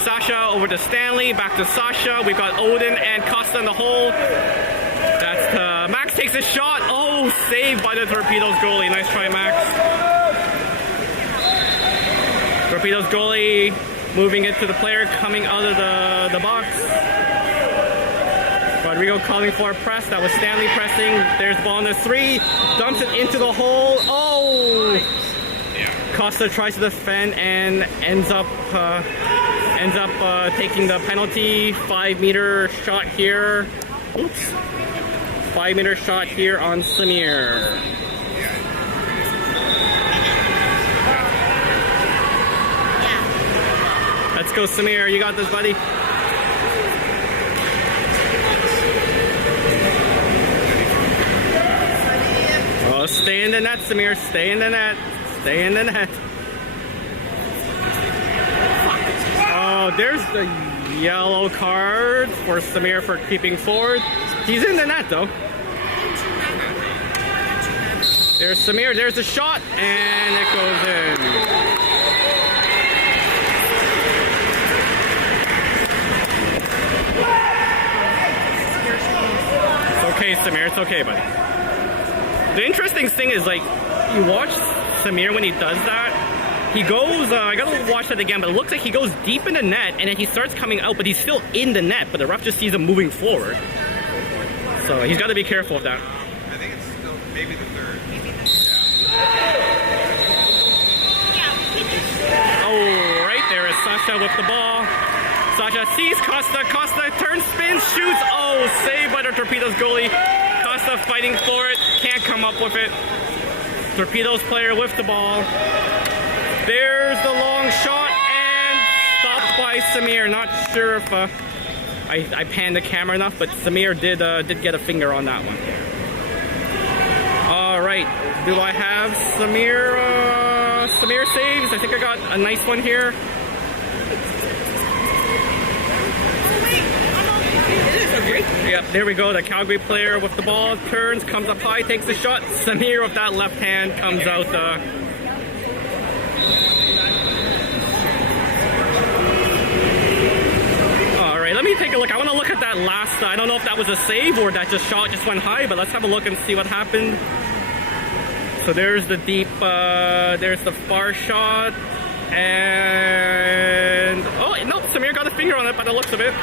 Sasha over to Stanley, back to Sasha. We've got Odin and Costa in the hole. That's Max takes a shot. Oh, saved by the Torpedoes goalie. Nice try, Max. Torpedoes goalie moving it to the player coming out of the box. Rodrigo calling for a press. That was Stanley pressing. There's the ball on the 3. Dumps it into the hole. Oh! Costa tries to defend and ends up taking the penalty. 5-meter shot here. Oops. 5-meter shot here on Samir. Let's go, Samir. You got this, buddy. Oh, stay in the net, Samir. Stay in the net. Stay in the net. Oh, there's the yellow card for Samir for keeping forward. He's in the net, though. There's Samir. There's the shot, and it goes in. It's okay, Samir. It's okay, buddy. The interesting thing is, like, you watch Samir when he does that. He goes, I gotta watch that again, but it looks like he goes deep in the net and then he starts coming out, but he's still in the net, but the ref just sees him moving forward. So he's got to be careful of that. I think it's still maybe the third. Oh, right there is Sasha with the ball. Sasha sees Costa. Costa turns, spins, shoots. Oh, saved by the Torpedoes goalie. Costa fighting for it. Can't come up with it. Torpedoes player with the ball. There's the long shot and stopped by Samir. Not sure if I panned the camera enough, but Samir did get a finger on that one. All right, do I have Samir? Samir saves. I think I got a nice one here. Yep, there we go. The Calgary player with the ball turns, comes up high, takes the shot. Samir with that left hand comes out. All right, let me take a look. I want to look at that last. I don't know if that was a save or that shot just went high, but let's have a look and see what happened. So there's the deep. There's the far shot, and oh no, Samir got a finger on it by the looks of it.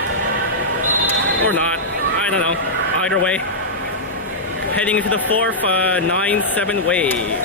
Or not. I don't know. Either way. Heading into the fourth, 9-7 wave.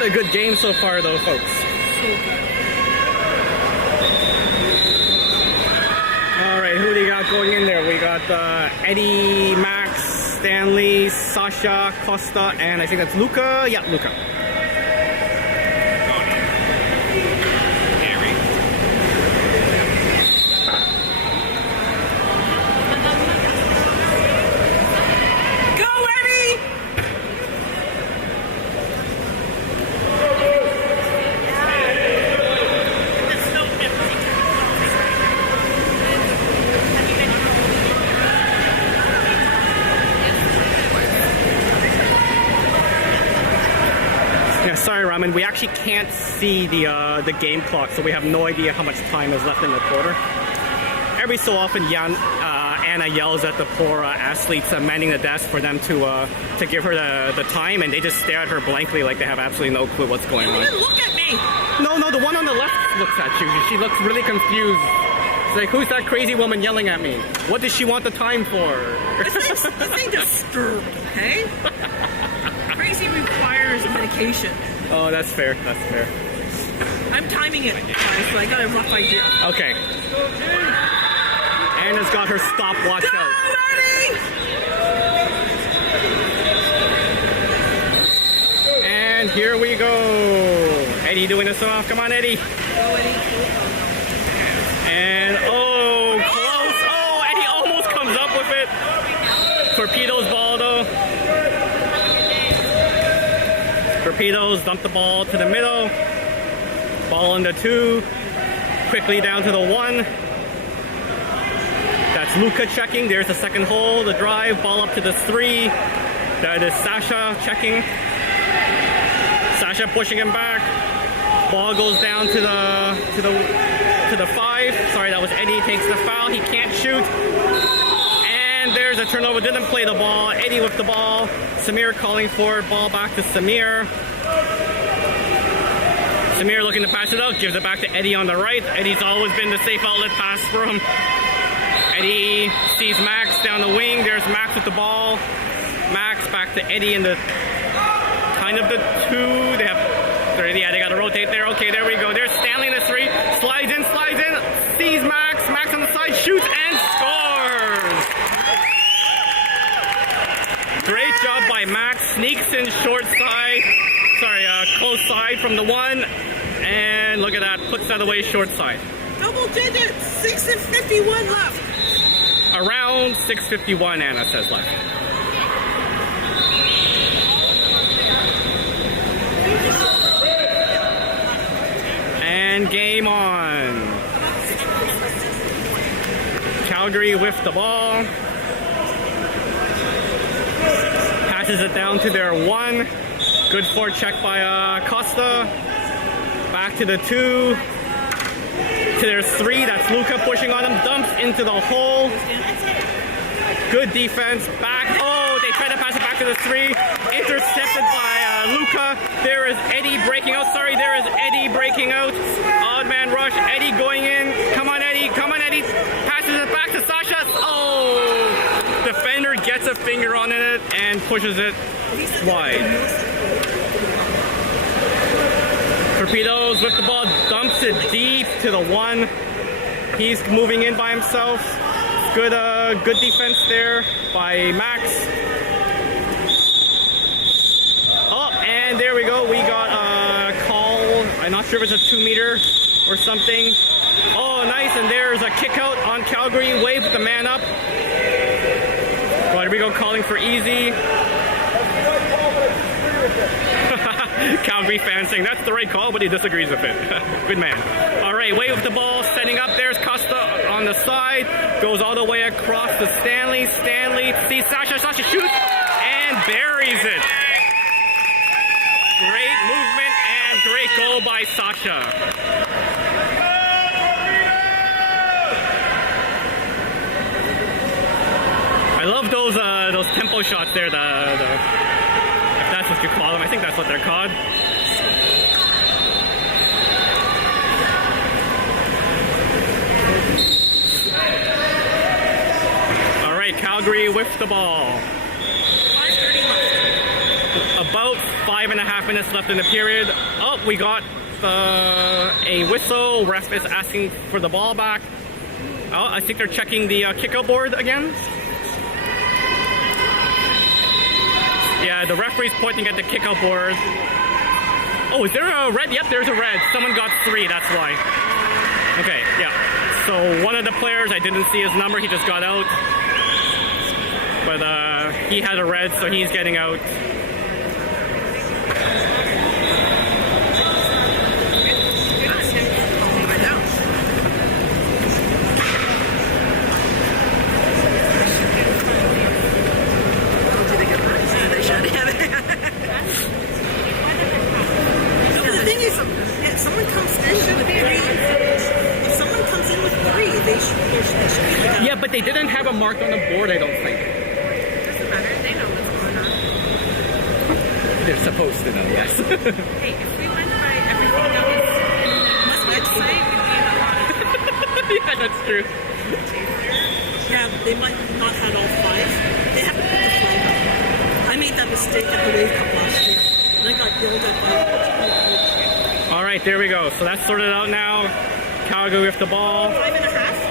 What a good game so far, though, folks. All right, who do you got going in there? We got Eddie, Max, Stanley, Sasha, Costa, and I think that's Luca. Yeah, Luca. Sorry, Raman, we actually can't see the game clock, so we have no idea how much time is left in the quarter. Every so often, Anna yells at the poor athletes manning the desk for them to give her the time, and they just stare at her blankly like they have absolutely no clue what's going on. Look at me! No, the one on the left looks at you. She looks really confused. It's like, who's that crazy woman yelling at me? What does she want the time for? This ain't disturbed, okay? Crazy requires medication. Oh, that's fair. That's fair. I'm timing it, guys, so I got a rough idea. Okay. Anna's got her stopwatch out. Ready? And here we go. Eddie doing this off. Come on, Eddie. And oh, close. Oh, Eddie almost comes up with it. Torpedoes ball though. Torpedoes dump the ball to the middle. Ball into 2. Quickly down to the 1. That's Luca checking. There's the second hole. The drive. Ball up to the 3. That is Sasha checking. Sasha pushing him back. Ball goes down to the 5. Sorry, that was Eddie. Takes the foul. He can't shoot. And there's a turnover. Didn't play the ball. Eddie with the ball. Samir calling for it. Ball back to Samir. Samir looking to pass it out. Gives it back to Eddie on the right. Eddie's always been the safe outlet pass for him. Eddie sees Max down the wing. There's Max with the ball. Max back to Eddie in the kind of the 2. They got to rotate there. Okay, there we go. There's Stanley in the 3. Slides in. Sees Max. Max on the side. Shoots and scores. Great job by Max. Sneaks in short side. Sorry, close side from the 1. And look at that. Puts that away short side. Double digits. 6:51 left. Around 6:51, Anna says left. And game on. Calgary with the ball. Passes it down to their 1. Good forecheck by Costa. Back to the 2. To their 3. That's Luca pushing on him. Dumps into the hole. Good defense. Back. Oh, they try to pass it back to the 3. Intercepted by Luca. There is Eddie breaking out. Sorry, there is Eddie breaking out. Odd man rush. Eddie going in. Come on, Eddie. Passes it back to Sasha. Oh! Defender gets a finger on it and pushes it wide. Torpedoes with the ball. Dumps it deep to the 1. He's moving in by himself. Good defense there by Max. Oh, and there we go. We got a call. I'm not sure if it's a 2-meter or something. Oh, nice. And there's a kick out on Calgary. Wave the man up. Well, here we go, calling for easy. Calgary fan saying that's the right call, but he disagrees with it. Good man. All right, wave the ball, setting up. There's Costa on the side. Goes all the way across to Stanley. Stanley sees Sasha. Sasha shoots and buries it. Great movement and great goal by Sasha. I love those tempo shots there. If that's what you call them, I think that's what they're called. All right, Calgary with the ball. About 5.5 minutes minutes left in the period. Oh, we got a whistle. Ref is asking for the ball back. Oh, I think they're checking the kickout board again. Yeah, the referee's pointing at the kickout board. Oh, is there a red? Yep, there's a red. Someone got 3, that's why. Okay, yeah. So one of the players, I didn't see his number, he just got out. But he had a red, so he's getting out. Yeah, but they didn't have a mark on the board, I don't think. Doesn't matter. They know what's going on. They're supposed to know, yes. Hey, if we went by everything that was in the website, we'd be in a lot of trouble. Yeah, that's true. Yeah, they might not have all 5. They have to put the flag up. I made that mistake at the Wave Cup last year. And I got yelled at by the All right, there we go. So that's sorted out now. Calgary with the ball. 5.5.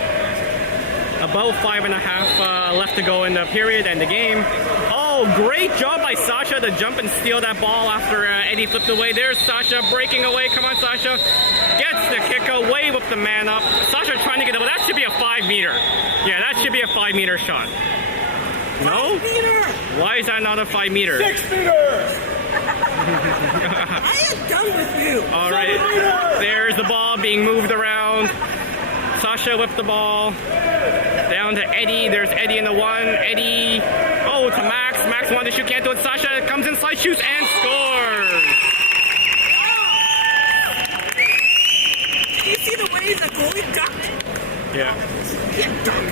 About 5.5 left to go in the period and the game. Oh, great job by Sasha to jump and steal that ball after Eddie flipped away. There's Sasha breaking away. Come on, Sasha. Gets the kick away with the man up. Sasha trying to get it. Well, that should be a 5 meter. Yeah, that should be a 5 meter shot. No? 5 meter! Why is that not a 5 meter? 6 meters! I am done with you! All right. There's the ball being moved around. Sasha with the ball. Down to Eddie. There's Eddie in the 1. Eddie. Oh, to Max. Max wanted to shoot. Can't do it. Sasha comes inside, shoots, and scores. Did you see the way the goalie ducked? Yeah. Yeah, ducked.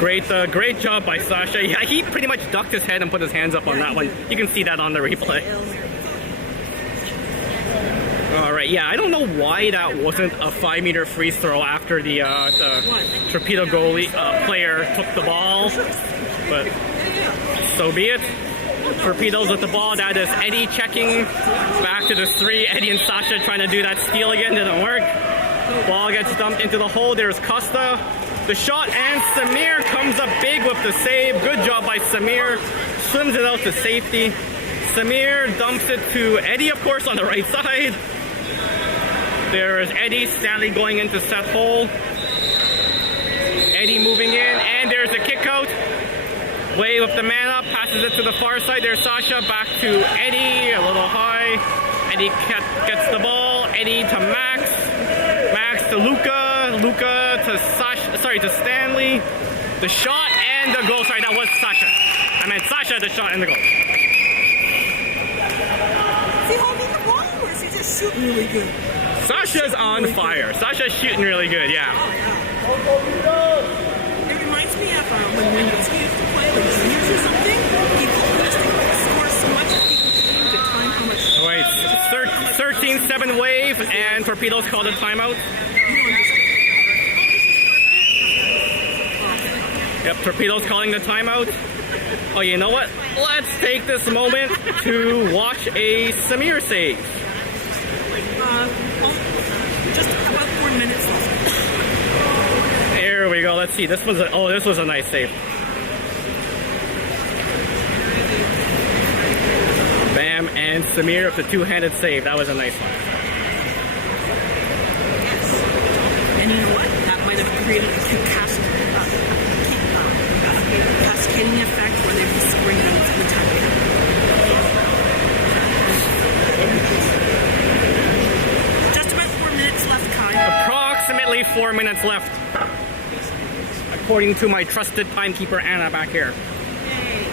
Great job by Sasha. Yeah, he pretty much ducked his head and put his hands up on that one. You can see that on the replay. All right, yeah, I don't know why that wasn't a 5 meter free throw after the Torpedo goalie player took the ball, but so be it. Torpedoes with the ball. That is Eddie checking back to the 3. Eddie and Sasha trying to do that steal again. Didn't work. Ball gets dumped into the hole. There's Costa. The shot, and Samir comes up big with the save. Good job by Samir. Swims it out to safety. Samir dumps it to Eddie, of course, on the right side. There is Eddie. Stanley going into set hole. Eddie moving in, and there's a kick out. Wave up the man up, passes it to the far side. There's Sasha, back to Eddie, a little high. Eddie gets the ball. Eddie to Max. Max to Luca. Luca to to Stanley. The shot and the goal. Sorry, that was Sasha. I meant Sasha, the shot and the goal. Is he holding the ball, or is he just shooting really good? Sasha's on fire. Sasha's shooting really good, yeah. It reminds me of when Winsky used to play with seniors or something. People used to score so much that people came to time how much. All right, 13-7 Wave, and Torpedoes called a timeout. Yep, Torpedoes calling the timeout. Oh, you know what? Let's take this moment to watch a Samir save. Just about 4 minutes left. There we go. Let's see. This was a nice save. Bam and Samir with the two-handed save. That was a nice one. Yes. And you know what? That might have created a cascading effect where they'd be scoring them every time they happen. Just about 4 minutes left, Kai. Approximately 4 minutes left. According to my trusted timekeeper, Anna, back here. Yay.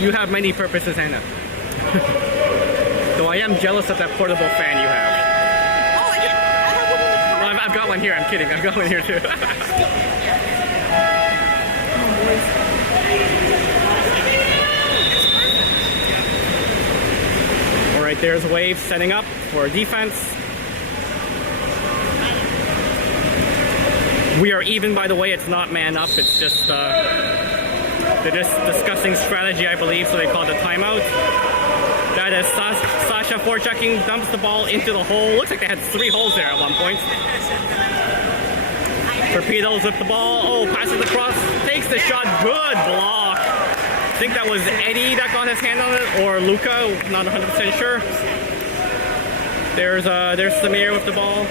You have many purposes, Anna. Though I am jealous of that portable fan you have. Oh, I have one in the car. Well, I've got one here. I'm kidding. I've got one here too. All right, there's Wave setting up for defense. We are even, by the way. It's not man up. It's just They're just discussing strategy, I believe, so they called the timeout. That is Sasha forechecking, dumps the ball into the hole. Looks like they had 3 holes there at one point. Torpedoes with the ball. Oh, passes across, takes the shot. Good block. I think that was Eddie that got his hand on it, or Luca. Not 100% sure. There's Samir with the ball.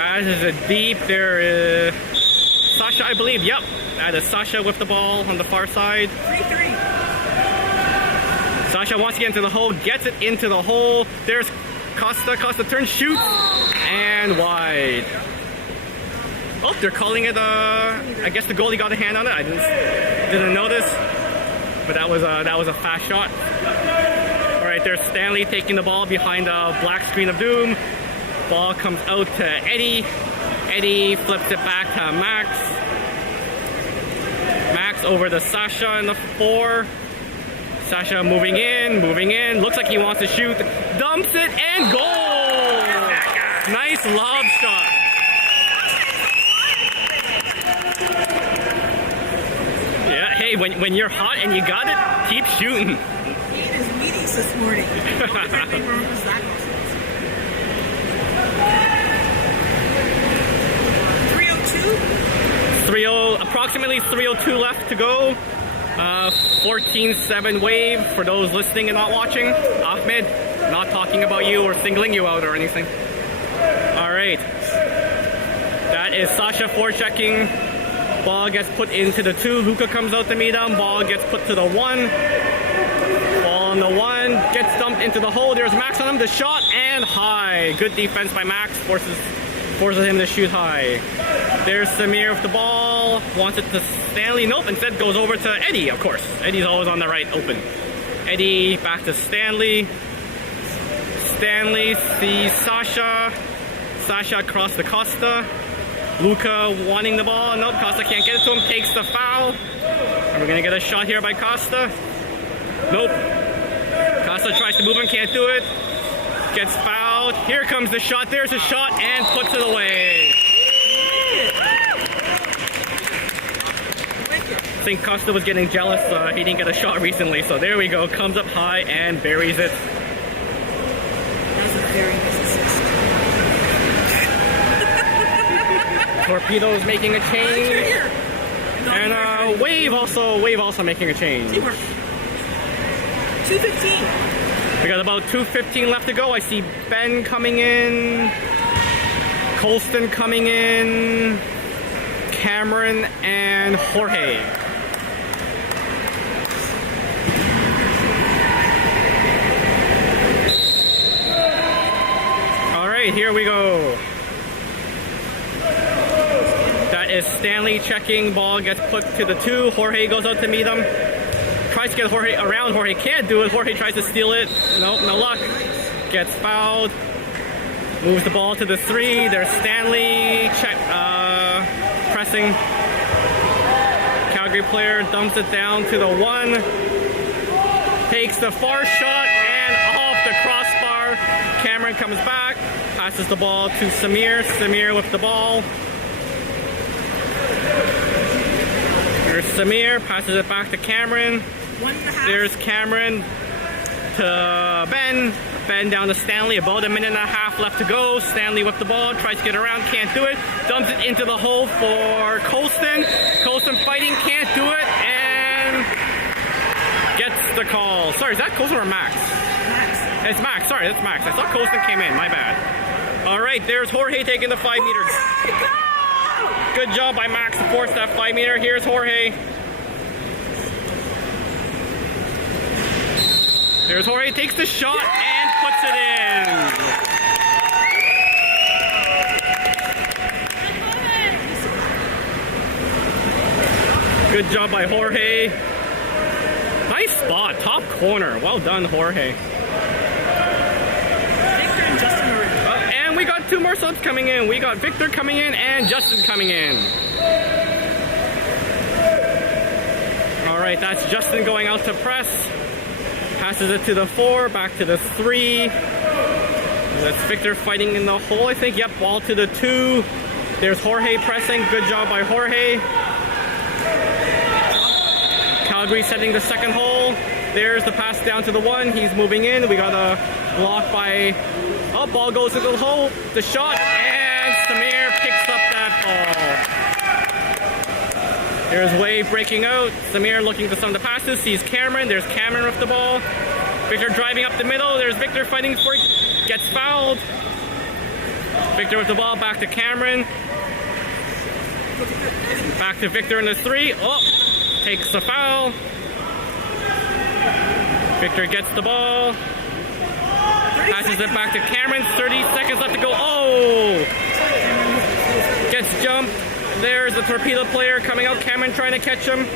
Passes it deep. There is Sasha, I believe. Yep, that is Sasha with the ball on the far side. 3-3. Sasha wants to get into the hole, gets it into the hole. There's Costa. Costa turns, shoots, and wide. Oh, they're calling it. I guess the goalie got a hand on it. I didn't notice, but that was a fast shot. All right, there's Stanley taking the ball behind the black screen of doom. Ball comes out to Eddie. Eddie flips it back to Max. Max over to Sasha in the 4. Sasha moving in. Looks like he wants to shoot. Dumps it and goal! Nice lob shot. Yeah, hey, when you're hot and you got it, keep shooting. He ate his Wheaties this morning. I can't remember who's that. 3-0, approximately 3:02 left to go. 14-7 wave for those listening and not watching. Ahmed, not talking about you or singling you out or anything. All right. That is Sasha forechecking. Ball gets put into the 2. Luca comes out to meet him. Ball gets put to the 1. Ball on the 1. Gets dumped into the hole. There's Max on him. The shot and high. Good defense by Max. Forces him to shoot high. There's Samir with the ball. Wants it to Stanley. Nope. Instead goes over to Eddie, of course. Eddie's always on the right, open. Eddie back to Stanley. Stanley sees Sasha. Sasha across to Costa. Luca wanting the ball. Nope, Costa can't get it to him. Takes the foul. And we're going to get a shot here by Costa. Nope. Costa tries to move him, can't do it. Gets fouled. Here comes the shot. There's a shot and puts it away. I think Costa was getting jealous. He didn't get a shot recently. So there we go. Comes up high and buries it. That's a very nice assist. Torpedoes making a change. And Wave also making a change. 2:15. We got about 2:15 left to go. I see Ben coming in, Colston coming in, Cameron, and Jorge. All right, here we go. That is Stanley checking. Ball gets put to the 2. Jorge goes out to meet him. Tries to get Jorge around. Jorge can't do it. Jorge tries to steal it. Nope, no luck. Gets fouled. Moves the ball to the 3. There's Stanley pressing. Calgary player dumps it down to the 1. Takes the far shot and off the crossbar. Cameron comes back. Passes the ball to Samir. Samir with the ball. There's Samir. Passes it back to Cameron. 1.5. There's Cameron to Ben. Ben down to Stanley. About a minute and a half left to go. Stanley with the ball. Tries to get around. Can't do it. Dumps it into the hole for Colston. Colston fighting. Can't do it. And gets the call. Sorry, is that Colston or Max? Max. It's Max. Sorry, that's Max. I thought Colston came in. My bad. All right, there's Jorge taking the 5 meters. Good job by Max to force that 5 meter. Here's Jorge. There's Jorge, takes the shot and puts it in. Good job by Jorge. Nice spot, top corner. Well done, Jorge. Victor and Justin are in. And we got 2 more subs coming in. We got Victor coming in and Justin coming in. All right, that's Justin going out to press. Passes it to the 4, back to the 3. That's Victor fighting in the hole, I think. Yep, ball to the 2. There's Jorge pressing. Good job by Jorge. Calgary setting the second hole. There's the pass down to the 1. He's moving in. We got a block by... Oh, ball goes into the hole. The shot, and Samir picks up that ball. There's Wade breaking out. Samir looking for some of the passes. Sees Cameron. There's Cameron with the ball. Victor driving up the middle. There's Victor fighting for it. Gets fouled. Victor with the ball. Back to Cameron. Back to Victor in the 3. Oh, takes the foul. Victor gets the ball. Passes it back to Cameron. 30 seconds left to go. Oh! Gets jumped. There's the Torpedo player coming out. Cameron trying to catch him.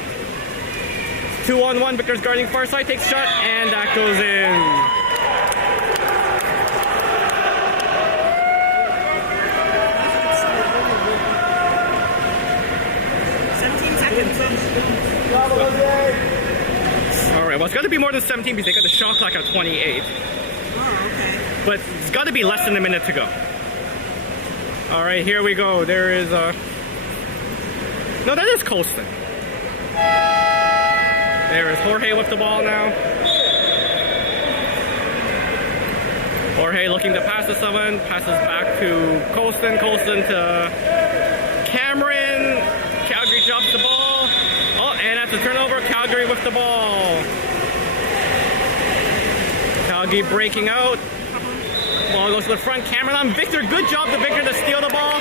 2-on-1. Victor's guarding far side. Takes shot. And that goes in. Alright, well, it's got to be more than 17 because they got the shot clock at 28. Oh, okay. But it's got to be less than a minute to go. Alright, here we go. There is a... No, that is Colston. There is Jorge with the ball now. Jorge looking to pass to someone. Passes back to Colston. Colston to Cameron. Calgary drops the ball. Oh, and that's a turnover. Calgary with the ball. Calgary breaking out. Ball goes to the front. Cameron on Victor. Good job to Victor to steal the ball.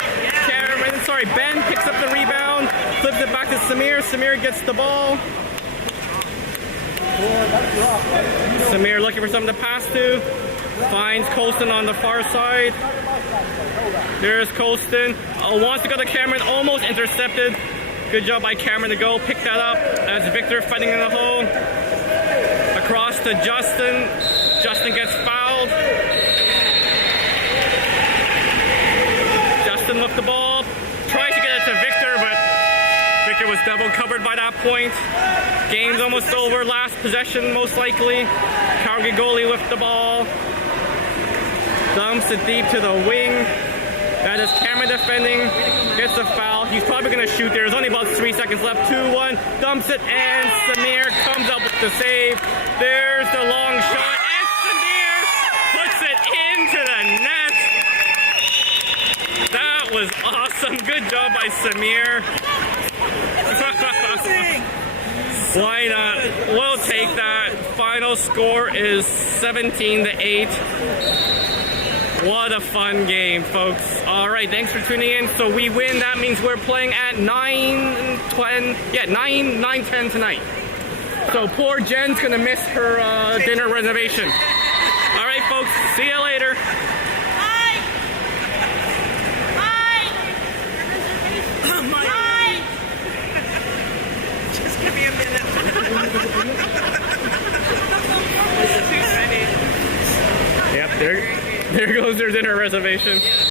Ben picks up the rebound. Flips it back to Samir. Samir gets the ball. Samir looking for something to pass to. Finds Colston on the far side. There's Colston. Wants to go to Cameron. Almost intercepted. Good job by Cameron to go pick that up as Victor fighting in the hole. Across to Justin. Justin gets fouled. Justin with the ball. Tries to get it to Victor, but Victor was double covered by that point. Game's almost over. Last possession, most likely. Calgary goalie with the ball. Dumps it deep to the wing. That is Cameron defending. Gets a foul. He's probably going to shoot. There's only about 3 seconds left. 2-1. Dumps it, and Samir comes up with the save. There's the long shot, and Samir puts it into the net. That was awesome. Good job by Samir. Why not? We'll take that. Final score is 17-8. What a fun game, folks. All right, thanks for tuning in. So we win. That means we're playing at 9:10 tonight. So poor Jen's going to miss her dinner reservation. All right, folks. See you later. Bye. Bye. Bye. Just give me a minute. Yep, there goes their dinner reservation.